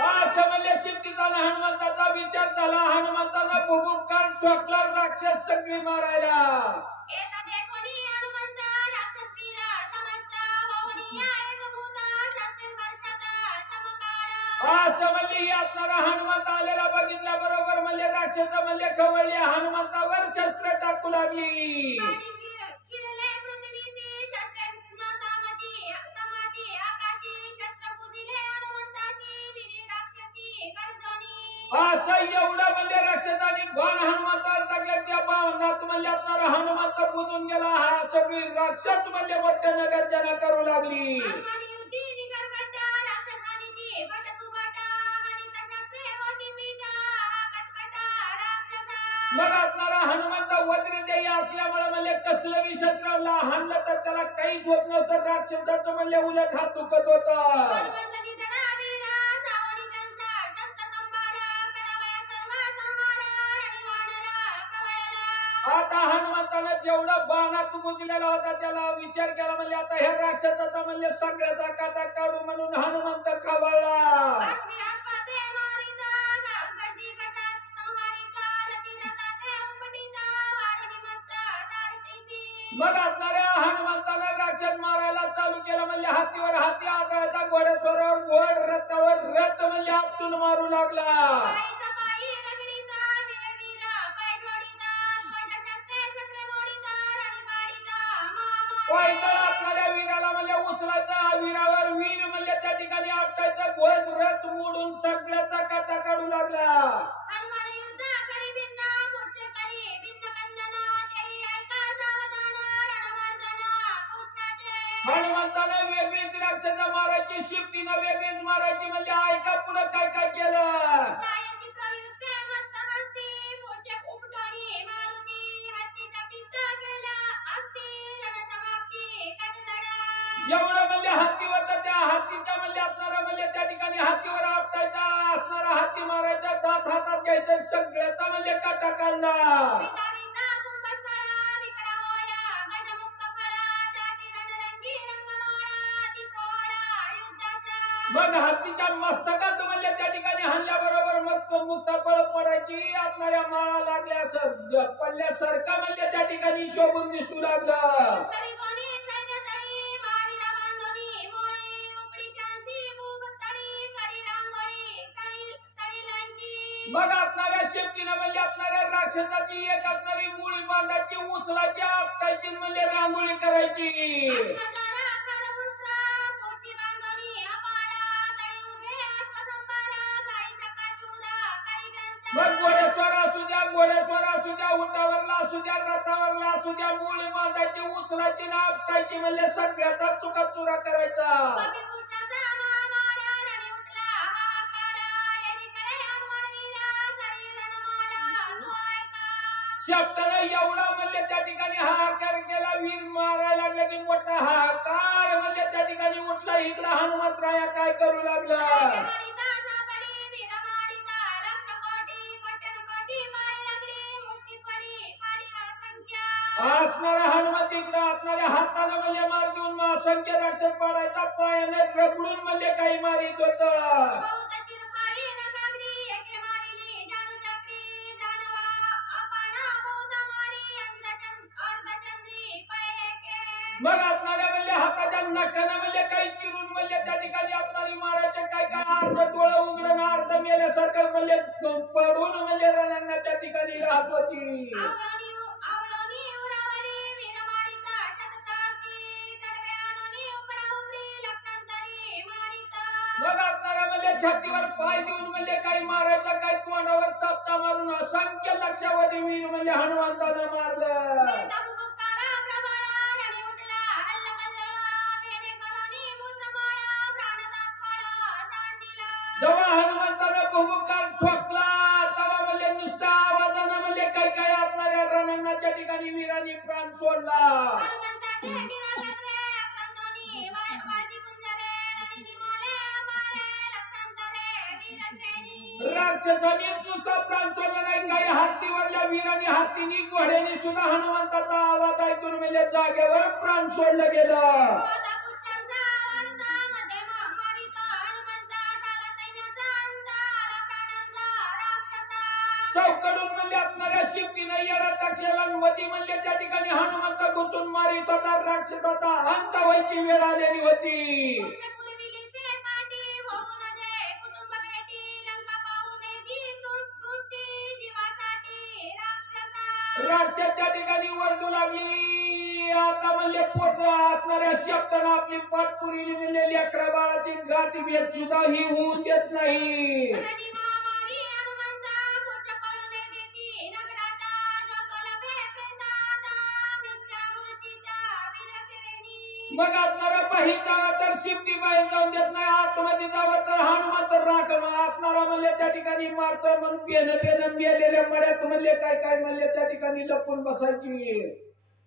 असं म्हणले शिट्टीताना हनुमंताचा विचार झाला. हनुमंतानं भूभुकार ठोकला. राक्षस सगळी मारायला. असं म्हणले ही असणारा हनुमंत आलेला बघितल्या बरोबर म्हणले राक्षस म्हणले खवळले. हनुमंतावर शस्त्र टाकू लागली. असं एवढं म्हणले राक्षसाने बाण हनुमंतावर टाकले. त्या बाणात म्हणले असणारा हनुमंत बुजून गेला. हा सगळी राक्षस म्हणले मोठ्या नगर्जना करू लागली. मग असणारा हनुमंत वज्रदेही असल्यामुळे म्हणले कसलं बी शस्त्राला हाणलं तर त्याला काहीच होत नव्हतं. राक्षसाचं म्हणले उलट हात दुखत होता. आता हनुमंताला जेवढा बाणात बुजलेला होता त्याला विचार केला. म्हणजे आता हे राक्षसाचा म्हणले सगळ्याचा काटा काढू म्हणून हनुमंत खवळला. मग असणाऱ्या हनुमंतानं राक्षस मारायला चालू केलं. म्हणजे हातीवर हाती आकाळाचा घोडेस्वरावर घोड रथावर रथ म्हणजे आपटून मारू लागला. पैदळ असणाऱ्या वीराला म्हणजे उचलायचा. वीरावर वीर म्हणजे त्या ठिकाणी आपटायचा. घोड रथ मोडून सगळ्याचा काटा काढू लागला. हनुमंतानं वेगळीच राक्षस मारायची. शिफ्टीनं वेगळीच मारायची. म्हणजे ऐका पुढे काय काय केलं. जेवढं म्हणजे हत्तीवर त्या हत्तीच्या म्हणले असणारा म्हणले त्या ठिकाणी हत्तीवर आपटायचा असणारा हत्ती मारायचा दात हातात घ्यायचं सगळ्याचा म्हणले काटा काढला विकारीचा कुंभस्थळा विक्रमोया गजमुक्त फळा त्याची रणरंगी रंगमाळा ती सोहळा युद्धाचा मग हत्तीच्या मस्तकात म्हणले त्या ठिकाणी हल्ल्याबरोबर मग मुक्त फळ पडायची आपणाऱ्या माळा लागल्या पडल्यासारखा म्हणले त्या ठिकाणी शोभून दिसू लागलं छरी कोणी सैन्य तळी महावीरा बांधोनी मोळी उपडी त्यांची भूभतळी करी रांगोळी तळीलांची मग आपणाऱ्या शेपटीनं म्हणजे आपणाऱ्या राक्षसाची एक असणारी मुळी बांधायची उचलायची आपटायची म्हणजे रांगोळी करायची अश्वतारा खरमुष्ट्रा पोची बांधोनी अपारा तळी उभे अश्वसंभारा गाई चक्काचूरा करी त्यांचा मग घोडेस्वार असू द्या उंटावरला असू द्या रथावरला असू द्या मुळी बांधायची उचलायची ना आपटायची म्हणजे सगळ्याचा चुकाचुरा करायचा कपिपुरुषाचा महामारा रणी उठला हाहाकारा एकीकडे हनुमानवीरा करी रणमारा तो ऐका शेपटानं एवढा म्हणजे त्या ठिकाणी हाहाकार केला वीर मारायला लागले की मोठा हाहाकार म्हणजे त्या ठिकाणी उठला इकडं हनुमंतराया काय करू लागला मारिता झापडी वीरमारिता लक्ष कोटी पट्टन कोटी मारी लागली मुष्टी पडी पाडी असंख्य असणारा हनुमंत इकडं आपणाऱ्या हातानं म्हणजे मार देऊन असंख्य राक्षस पाडायचा पायाने रगडून म्हणजे काही मारित होत बहुत चिरफाडी नगागरी एके मारिली जानू चक्री जानवा अपाना बहुत मारी अर्धचंद्री पैके मग आपणाऱ्या म्हणजे हाताच्या नखानं म्हणजे काही चिरून म्हणजे त्या ठिकाणी आपणारी मारायचे काय काय अर्ध डोळं उघडून अर्ध मेल्यासारखं म्हणजे पडून म्हणजे रणांगणाच्या ठिकाणी राहत होती आवलोनी उरावरी वीरमारिता शतसाकी तडवे आणूनी उपरा उपरी लक्षांतरी मारिता मग आपणारा म्हणजे छातीवर पाय देऊन म्हणजे काही मारायचं काही तोंडावर चापटा मारून असंख्य लक्षावधी वीर म्हणजे हनुमंतानं मारलं ताबुकारा प्रमाणा रणी उठला हल्ल कल्लळा भेणे करोनी मुद्रमाळा प्राणदात फळ सांडीला जेव्हा हनुमंतानं भुमुकार ठोकला तेव्हा म्हणजे नुसत्या आवाजानं म्हणजे काही काही आपणाऱ्या रणांगणाच्या ठिकाणी वीरांनी प्राण सोडला हनुमंताचे किनारले अक्रांतोनी वाजी कुंजरे रणी निमोले अमारे लक्षांतरे वीरश्रेणी राक्षसांनी नुसता प्राण सोडला नाही काही हत्तीवरल्या वीरांनी हत्तीनी घोड्यानी सुद्धा हनुमंताचा आवाज ऐकून म्हणजे जागेवर प्राण सोडलं गेलं पुच्चांचा वार्ता मध्ये मारिता हनुमंता झाला सैन्याचा अंत आला प्राणांचा राक्षसा चौकडून म्हणजे आपणाऱ्या शिफ्टीनं येडा टाकलेला मधी म्हणजे त्या ठिकाणी हनुमंत घुसून मारित होता राक्षसाचा अंत व्हायची वेळ आलेली होती पूर्वी से काठी होऊन दे कुटुंब भेटी लंका पाहून दी सृष्टी जीवासाठी राक्षसा राक्षस त्या ठिकाणी वरडू लागली आता म्हणजे पोट असणाऱ्या शब्दानं आपली पाठ पुरली म्हणजे लेकरा बाळाची गाठी भेट सुद्धा ही होऊन देत नाही रणी महामारी हनुमंता पुच्छ पळून देती नगराता जो तोला प्रेताता मित्रा मुरुचिता वीरश्रेणी मग आपणारा बाहेर जावा तर शिफ्टी बाहेर जाऊन देत नाही आतमध्ये जावं तर हनुमंत राख असणारा म्हणले त्या ठिकाणी मारतो म्हणून पेन मेलेल्या मड्यात म्हणले काय काय म्हणले त्या ठिकाणी लपून बसायची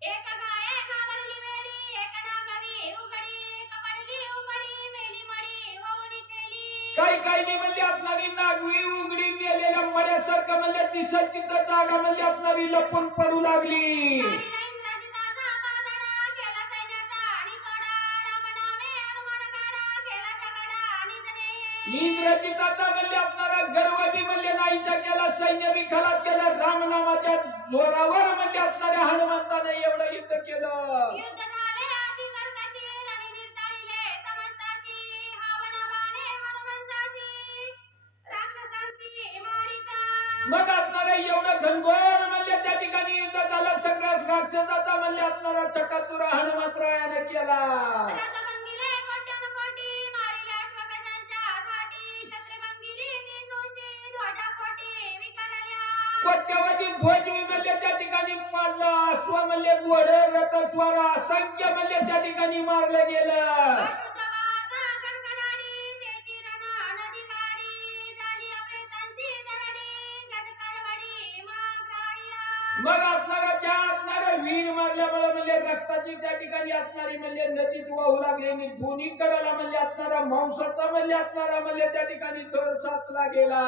एक गाय घाबरली वेडी एक नागवी उघडी कपडली उघडी मेली मडी होऊनी केली काही काही म्हणले आपणारी नागवी उघडी मेलेल्या मड्यासारखं म्हणले दिसत तिथं जागा म्हणले आपणारी लपून पडू लागली साडीला इंद्रजिताचा पादडा केला सैन्याचा आणि कडा रामनामे हनुमान गाडा केला झगडा आणि जने इंद्रजिताचा म्हणले आपणारा गर्व बी म्हणले नाहीचा केला सैन्य बी खलास केलं रामनामाच्या जोरावर म्हणले आपणाऱ्या हनुमंताने एवढं युद्ध केलं युद्ध झाले अति कर्कशी रणी निर्तळीले समस्ताची हावन बाणे हनुमंताची राक्षसांची मारिता मग आपणारा एवढं घनघोर म्हणले त्या ठिकाणी युद्ध झालं सगळ्या राक्षसाचा म्हणले आपणारा चकाचुरा हनुमंतरायाने केला रथभंगिले कोट्यान कोटी मारिले अश्वगजांच्या घाटी शत्रुभंगिली ती सृष्टी ध्वजा कोटी विकरल्या कोट्यवधी ध्वज म्हणले त्या ठिकाणी पाडलं अश्व म्हणले घोडे रथस्वार असंख्य म्हणले त्या ठिकाणी मारलं गेलं अशुद्धवात खडखडाडी त्याची रणा नदी गाडी झाली अप्रेतांची दरडी गदकरवडी माघारिया मग आपणारा त्या आपणारा वीर मारल्यामुळे म्हणजे रक्ताची त्या ठिकाणी असणारी म्हणजे नदीत वाहू लागली आणि दोन्ही कडाला म्हणजे असणारा मांसाचा म्हणजे असणारा म्हणजे त्या ठिकाणी थर साचला गेला.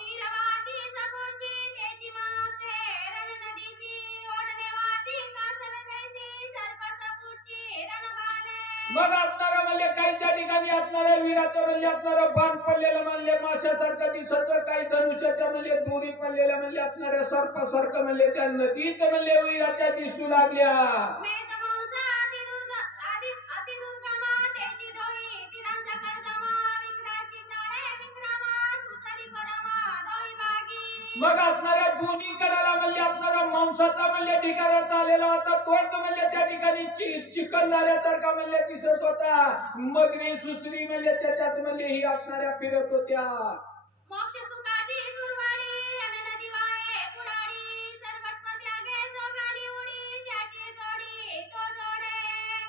तीरवादी सखोची त्याची मासे रणनदीची ओढणेवादी कासव जैसी सर्प सखोची रणबाले. मग आपणारा म्हणजे काही त्या ठिकाणी असणाऱ्या वीराचं म्हणजे असणारं बाण पडलेलं म्हणजे माशासारखं दिसायचं, काही धनुष्याच्या म्हणजे दोरी पडलेल्या म्हणजे असणाऱ्या सर्पासारखं म्हणजे त्या नदीत म्हणजे वीराच्या दिसू लागल्या. मेघमांसा अतिदुर्गमा त्याची दोही तीरांचा कर्दमा विक्राशी साडे विक्रमा सुसरी परमा दोही भागी. मग असणाऱ्या दोन्ही कडाला म्हणजे असणारा मांसाचा म्हणजे ढिगारा चाललेला होता, तोच म्हणजे त्या ठिकाणी चिकन झाल्यासारखा म्हणजे दिसत होता. मगरी सुसरी म्हणजे त्याच्यात म्हणजे ही असणाऱ्या फिरत होत्या. मोक्ष सुखाची सुरवाडी रणनदी वाहे पुराडी सर्वस्व त्यागे जोगाली उडी त्याची जोडी तो जोडे.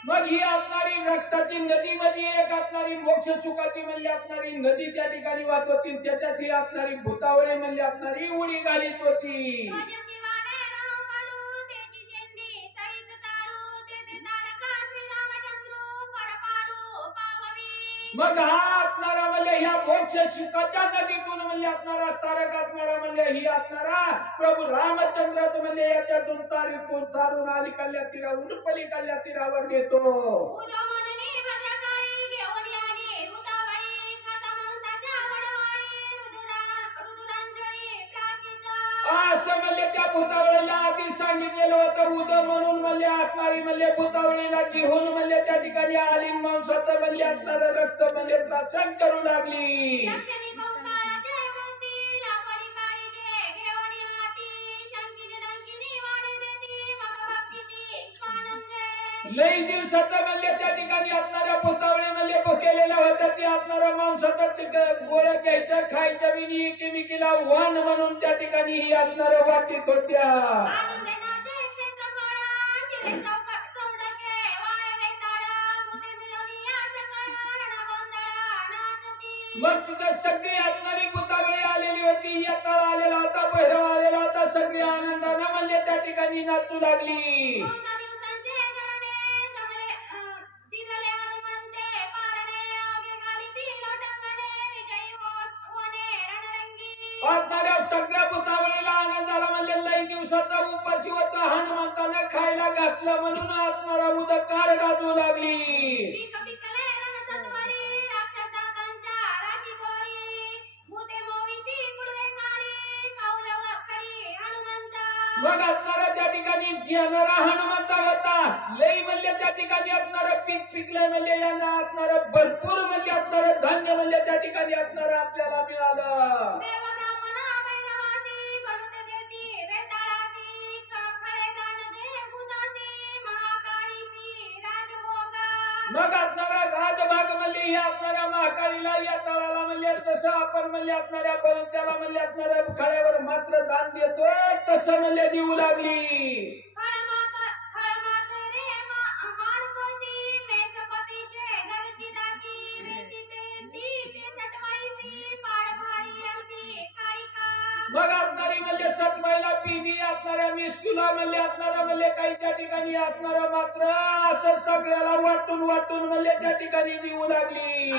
मग ही असणारी रक्ताची नदी मध्ये एक असणारी मोक्ष सुखाची म्हणजे असणारी नदी त्या ठिकाणी वाहत होती, त्याच्यात ही असणारी भूतावळी म्हणजे असणारी उडी घालीत होती. ध्वजशिवाने रामवरू त्याची शेंडी सहित तारू तेथे तारका श्रीरामचंद्रू परपारू पाववी. मग हा असणारा म्हणजे ह्या मोक्ष सुखाच्या नदीतून म्हणजे असणारा तारक असणारा म्हणजे ही असणारा प्रभू रामचंद्राचं म्हणजे याच्यातून तारून अलीकडल्या तीरावरून पलीकडल्या तीरावर घेतो. उदोमननी भद्रकाळी घेऊन आली भूतावळी खाता मांसाच्या वडवाळी रुद्रांजळी प्राशित. असं म्हणजे त्या भूतावळीला आधी सांगितलेलं होतं उद म्हणून म्हणजे असणारी म्हणजे भूतावळीला घेऊन म्हणजे त्या ठिकाणी आली मांसाचं म्हणजे असणारं रक्त म्हणजे प्राशन करू लागली. लक्षणी कंकाळाचे वृत्ती लाखोली काळीचे घेऊन आती शंकिनी डंकिनी वाढी देती मग बक्षिसी स्वानंदे. लई दिवसाचं म्हणजे त्या ठिकाणी असणाऱ्या भूतावळी म्हणजे भुकेलेल्या होत्या, ते असणारं मांसाचं गोळ्या घ्यायच्या खायच्या विनी एकीमेकीला वाण म्हणून त्या ठिकाणी ही असणारं वाटीत होत्या. आनंदेनाचे क्षेत्रफळ शिरे चौडके वाळे वेताळ भूते मिळवणी या सकाळ रणगोंधळ नाचती. मग तिथं सगळी असणारी भूतावळी आलेली होती, येताळ आलेला होता, भैरव आलेला होता, सगळी आनंदानं म्हणजे त्या ठिकाणी नाचू लागली. 14 दिवसांचे गणने जमले दिगले हनुमंते पारणे अवघे घाली ती लोटंगणे विजयी होणे रणरंगी. असणाऱ्या सगळ्या भूतावळीला आनंद झाला म्हणजे लई दिवसाचा उपाशी होता, हनुमंतानं खायला घातलं म्हणून असणारा उदक कार गाजू लागली. पीक पिकले रणसत्वरी राक्षसांच्या राशी दोरी भूते मोविती कुडवे मारी कौलव करी हनुमंत. मग असणारा त्या ठिकाणी घेणारा हनुमंत होता, लई म्हणजे त्या ठिकाणी असणारं पीक पिकलं म्हणजे यांना असणारं भरपूर म्हणजे असणारं धान्य म्हणजे त्या ठिकाणी असणारं आपल्याला मिळालं. देव ब्राह्मणा वैनवासी बनुते देती वेताळासी खळे दान दे भूतासी महाकाळीसी राजभोग. मग असणारा राजभाग म्हणजे हे असणाऱ्या महाकाळीला या तळाला म्हणजे तसं आपण म्हणजे असणाऱ्या त्याला म्हणजे असणाऱ्या खळ्यावर मात्र दान देतो तसं म्हणजे देऊ लागली. खळमात रे माणकोसी मेसपतीचे घरची दासी मेसी पेरती ते सटवाईसी पाडभारी अंसी काळिका. मग असणारी म्हणजे सटवायला पिढी असणाऱ्या मिस्कुला म्हणजे असणारा म्हणजे काही त्या ठिकाणी असणारा मात्र असं सगळ्याला वाटून वाटून म्हणजे त्या ठिकाणी देऊ लागली.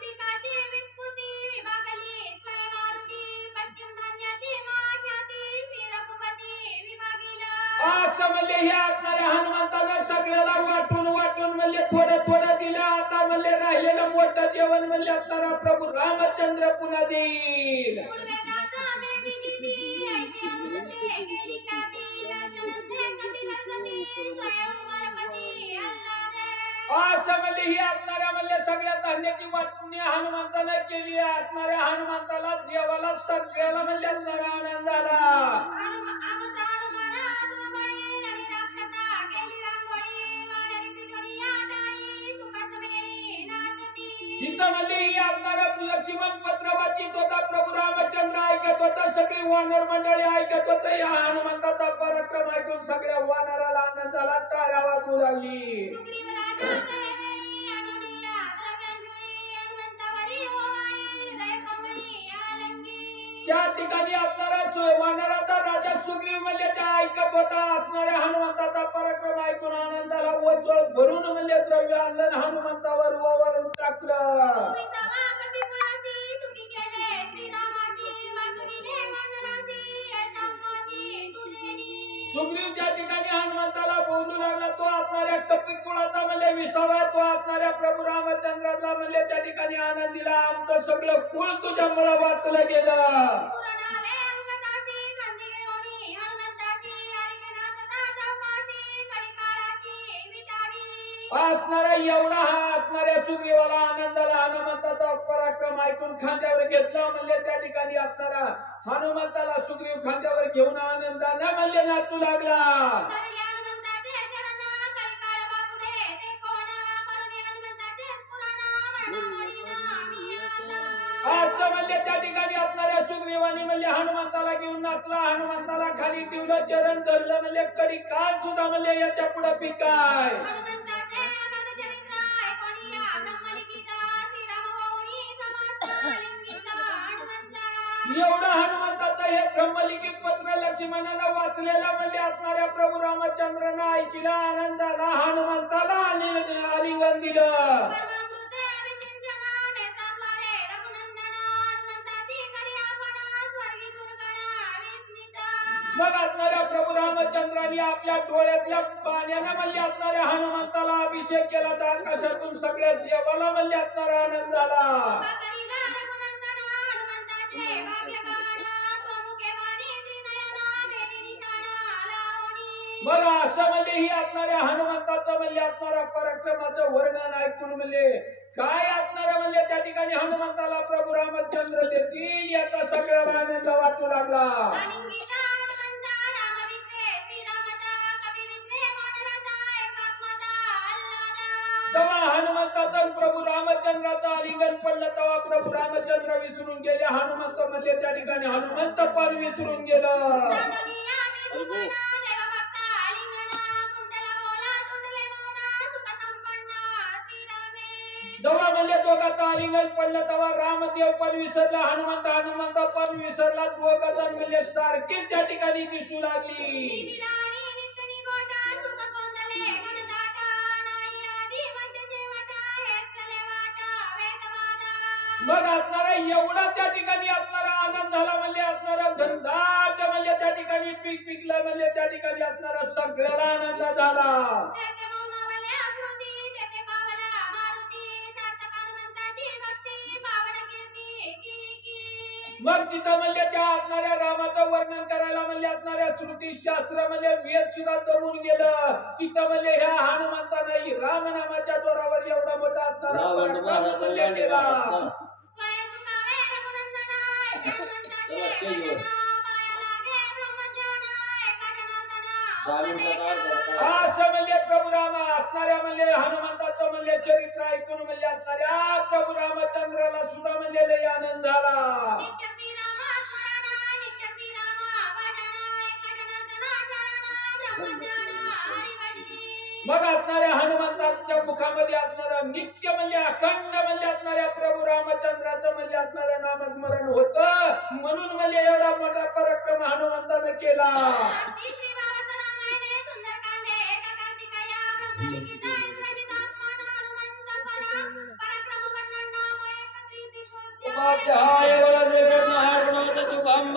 पिकाची विस्फुती विभागली स्वयंमारुती पश्चिम धान्याची माख्याती श्रीरघुपती विभागिला. असं म्हणजे हे असणाऱ्या हनुमंतानं सगळ्याला वाटून वाटून म्हणजे थोडं थोडं दिलं. आता म्हणजे राहिलेलं मोठं जेवण म्हणजे असणारा प्रभू रामचंद्र पुन्हा देईल. उर्वेदाचा मेघिजिती ऐशी अमृते गेली ख्याती अशुद्धे कपिलसती स्वयंवरपती अल्लादे. असं म्हणजे ही असणाऱ्या म्हणजे सगळ्या धान्याची वाटणी हनुमंतानं केली. असणाऱ्या हनुमंताला देवाला सगळ्याला म्हणजे असणारा आनंद झाला. आमचा हनुमाना दुर्बळी आणि राक्षसा गेली रांगोळी वानरी पिकली आटाळी सुखासमेरी नाचती. जिथं म्हणजे ही असणारा लक्ष्मण पत्र वाचित होता, प्रभू रामचंद्र ऐकत होता, सगळी वानर मंडळी ऐकत होत. या हनुमंताचा पराक्रम ऐकून सगळ्या वानराला आनंद झाला, टाळ्या वाजू लागली. सुग्रीव राजा तळेवेळी अनुडिया द्रव्यांजुळी हनुमंतावरी ओवाळी हृदय कमळी आलंगी. त्या ठिकाणी असणारा वानराचा राजा सुग्रीव म्हणजे त्या ऐकत असणाऱ्या हनुमंताचा पराक्रम ऐकून आनंदाला ओझळ भरून म्हणले द्रव्य आणलं आणि हनुमंतावर ओवाळून टाकलं. विसावा कपी कुळासी सुखी केले श्रीरामासी वासुकीले मानरासी यशामासी तुझेनी. सुग्रीव त्या ठिकाणी हनुमंताला बोलू लागला. तो असणाऱ्या कपी कुळाचा म्हणले विसावा, तो असणाऱ्या प्रभू रामचंद्राला म्हणले त्या ठिकाणी आनंद दिला. आमचं सगळं कुळ तुझ्यामुळे वाचलं गेलं. पुरणाले अंगतासी खंदिगेओनी हनुमंतासी हरिकेनाथता चौकासी कळीकाळाची विटावी. असणारा एवढा हा असणाऱ्या सुग्रीवाला आनंदाला हनुमंताचा पराक्रम ऐकून खांद्यावर घेतला. म्हणले त्या ठिकाणी असणारा हनुमंताला सुग्रीव खांद्यावर घेऊन आनंदाने म्हणले नाचू लागला. धरले हनुमंताचे चरण कळीकाळ बापू दे ते कोण करुणी हनुमंताचे स्फुरण वर्णमोरीना मी आता. आज म्हणले त्या ठिकाणी असणाऱ्या सुग्रीवानी म्हणले हनुमंताला घेऊन नाचला. हनुमंताला खाली ठेवलं, चरण धरलं. म्हणले कडी काल सुद्धा म्हणले याच्या पुढे पिकाय. हनुमंताचे अनंत चरित्र ऐकोनी या ब्रह्मलिखिता श्रीरामभाऊनी समस्त लिंगिता हनुमंता. एवढं हनुमंताचं हे ब्रह्मलिखित पत्र लक्ष्मणानं वाचलेलं म्हणले असणाऱ्या प्रभू रामचंद्रानं ऐकलं. आनंदाला हनुमंताला आलिंगन दिलं. परमामृत विसिंचन नेत्राद्वारे रघुनंदन हनुमंतासी करी आपण स्वर्गी सुरगण विस्मिता. मग असणाऱ्या प्रभू रामचंद्रांनी आपल्या डोळ्यातल्या पाण्यानं म्हणले असणाऱ्या हनुमंताला अभिषेक केला. तर आकाशातून सगळ्या देवाला म्हणले असणारा आनंद झाला. करीला रघुनंदन हनुमंताचे भाग्यगान स्वमुखे वाणी त्रिनयना भेटी निशाण लावणी. मग असं म्हणले ही असणाऱ्या हनुमंताचं म्हणले असणारा पराक्रमाचं वर्णन ऐकून म्हणले काय असणारा म्हणले त्या ठिकाणी हनुमंताला प्रभू रामचंद्र देतील याचा सगळ्याला आनंद वाटू लागला. आलिंगिता हनुमंता राम विसरे श्रीरामता कवी विसरे मानरता एकात्मता आल्हादा. तेव्हा हनुमंताचं प्रभू रामचंद्राचं आलिंगन पडलं तेव्हा प्रभू रामचंद्र विसरून गेले. हनुमंत म्हणले त्या ठिकाणी हनुमंत पण विसरून गेलं. साधनिया विधुपना देवभक्ता आलिंगना कुंडला बोला तुंडले मौना सुख संपन्न श्रीरामे. जेव्हा म्हणले दोघांचं आलिंगन पडलं तेव्हा रामदेव पण विसरला, हनुमंत पण विसरला. दोघं जण म्हणजे सारखी त्या ठिकाणी दिसू लागली. विराणी नित्यनी गोटा सुख कोंदले घनदाटा नाही आधी मध्य शेवटा हेच चले वाटा वेदवादा. मग असणारा एवढा त्या ठिकाणी असणारा आनंद झाला. म्हणले असणारा घनदाट म्हणले त्या ठिकाणी पीक पिकलं. म्हणले त्या ठिकाणी असणारा सगळ्याला आनंद झाला. जेथे मौनवले अश्रुती तेथे पावला मारुती सार्थक हनुमंताची भक्ती पावन कीर्ती केली की. मग तिथं म्हणले त्या असणाऱ्या रामाचं वर्णन करायला म्हणले असणाऱ्या श्रुती शास्त्र म्हणले वेद सुद्धा दमून गेलं. तिथं म्हणले ह्या हनुमंतानं रामनामाच्या जोरावर एवढा मोठा असणारा पराक्रम म्हणले केला. स्वयं सुखावे रघुनंदना हनुमंताचे वर्णना पाया लागे ब्रह्मज्ञान एका जनार्दना. असं म्हणले प्रभू राम असणाऱ्या म्हणले हनुमंताचं म्हणले चरित्र ऐकून म्हणले असणाऱ्या प्रभू रामचंद्राला सुद्धा म्हणले लय आनंद झाला. नित्य श्रीराम स्मरण नित्य श्रीराम भजन एका जनार्दना शरण ब्रह्मज्ञान हरिभजनी. मग असणाऱ्या हनुमंताच्या मुखामध्ये असणारा नित्य म्हणले अखंड म्हणले असणाऱ्या प्रभू रामचंद्राचं म्हणले असणारं नामस्मरण होतं. म्हणून म्हणले एवढा मोठा पराक्रम हनुमंतानं केला. श्री श्रीभावत रामायणे सुंदरकांडे एका कार्तिकया ब्रह्मलिखिता इंद्रजित आत्मन हनुमंत पराक्रम वर्णन नाम एकत्रित विश्वोद्या. उपाध्याय वरदेव नारायण शुभम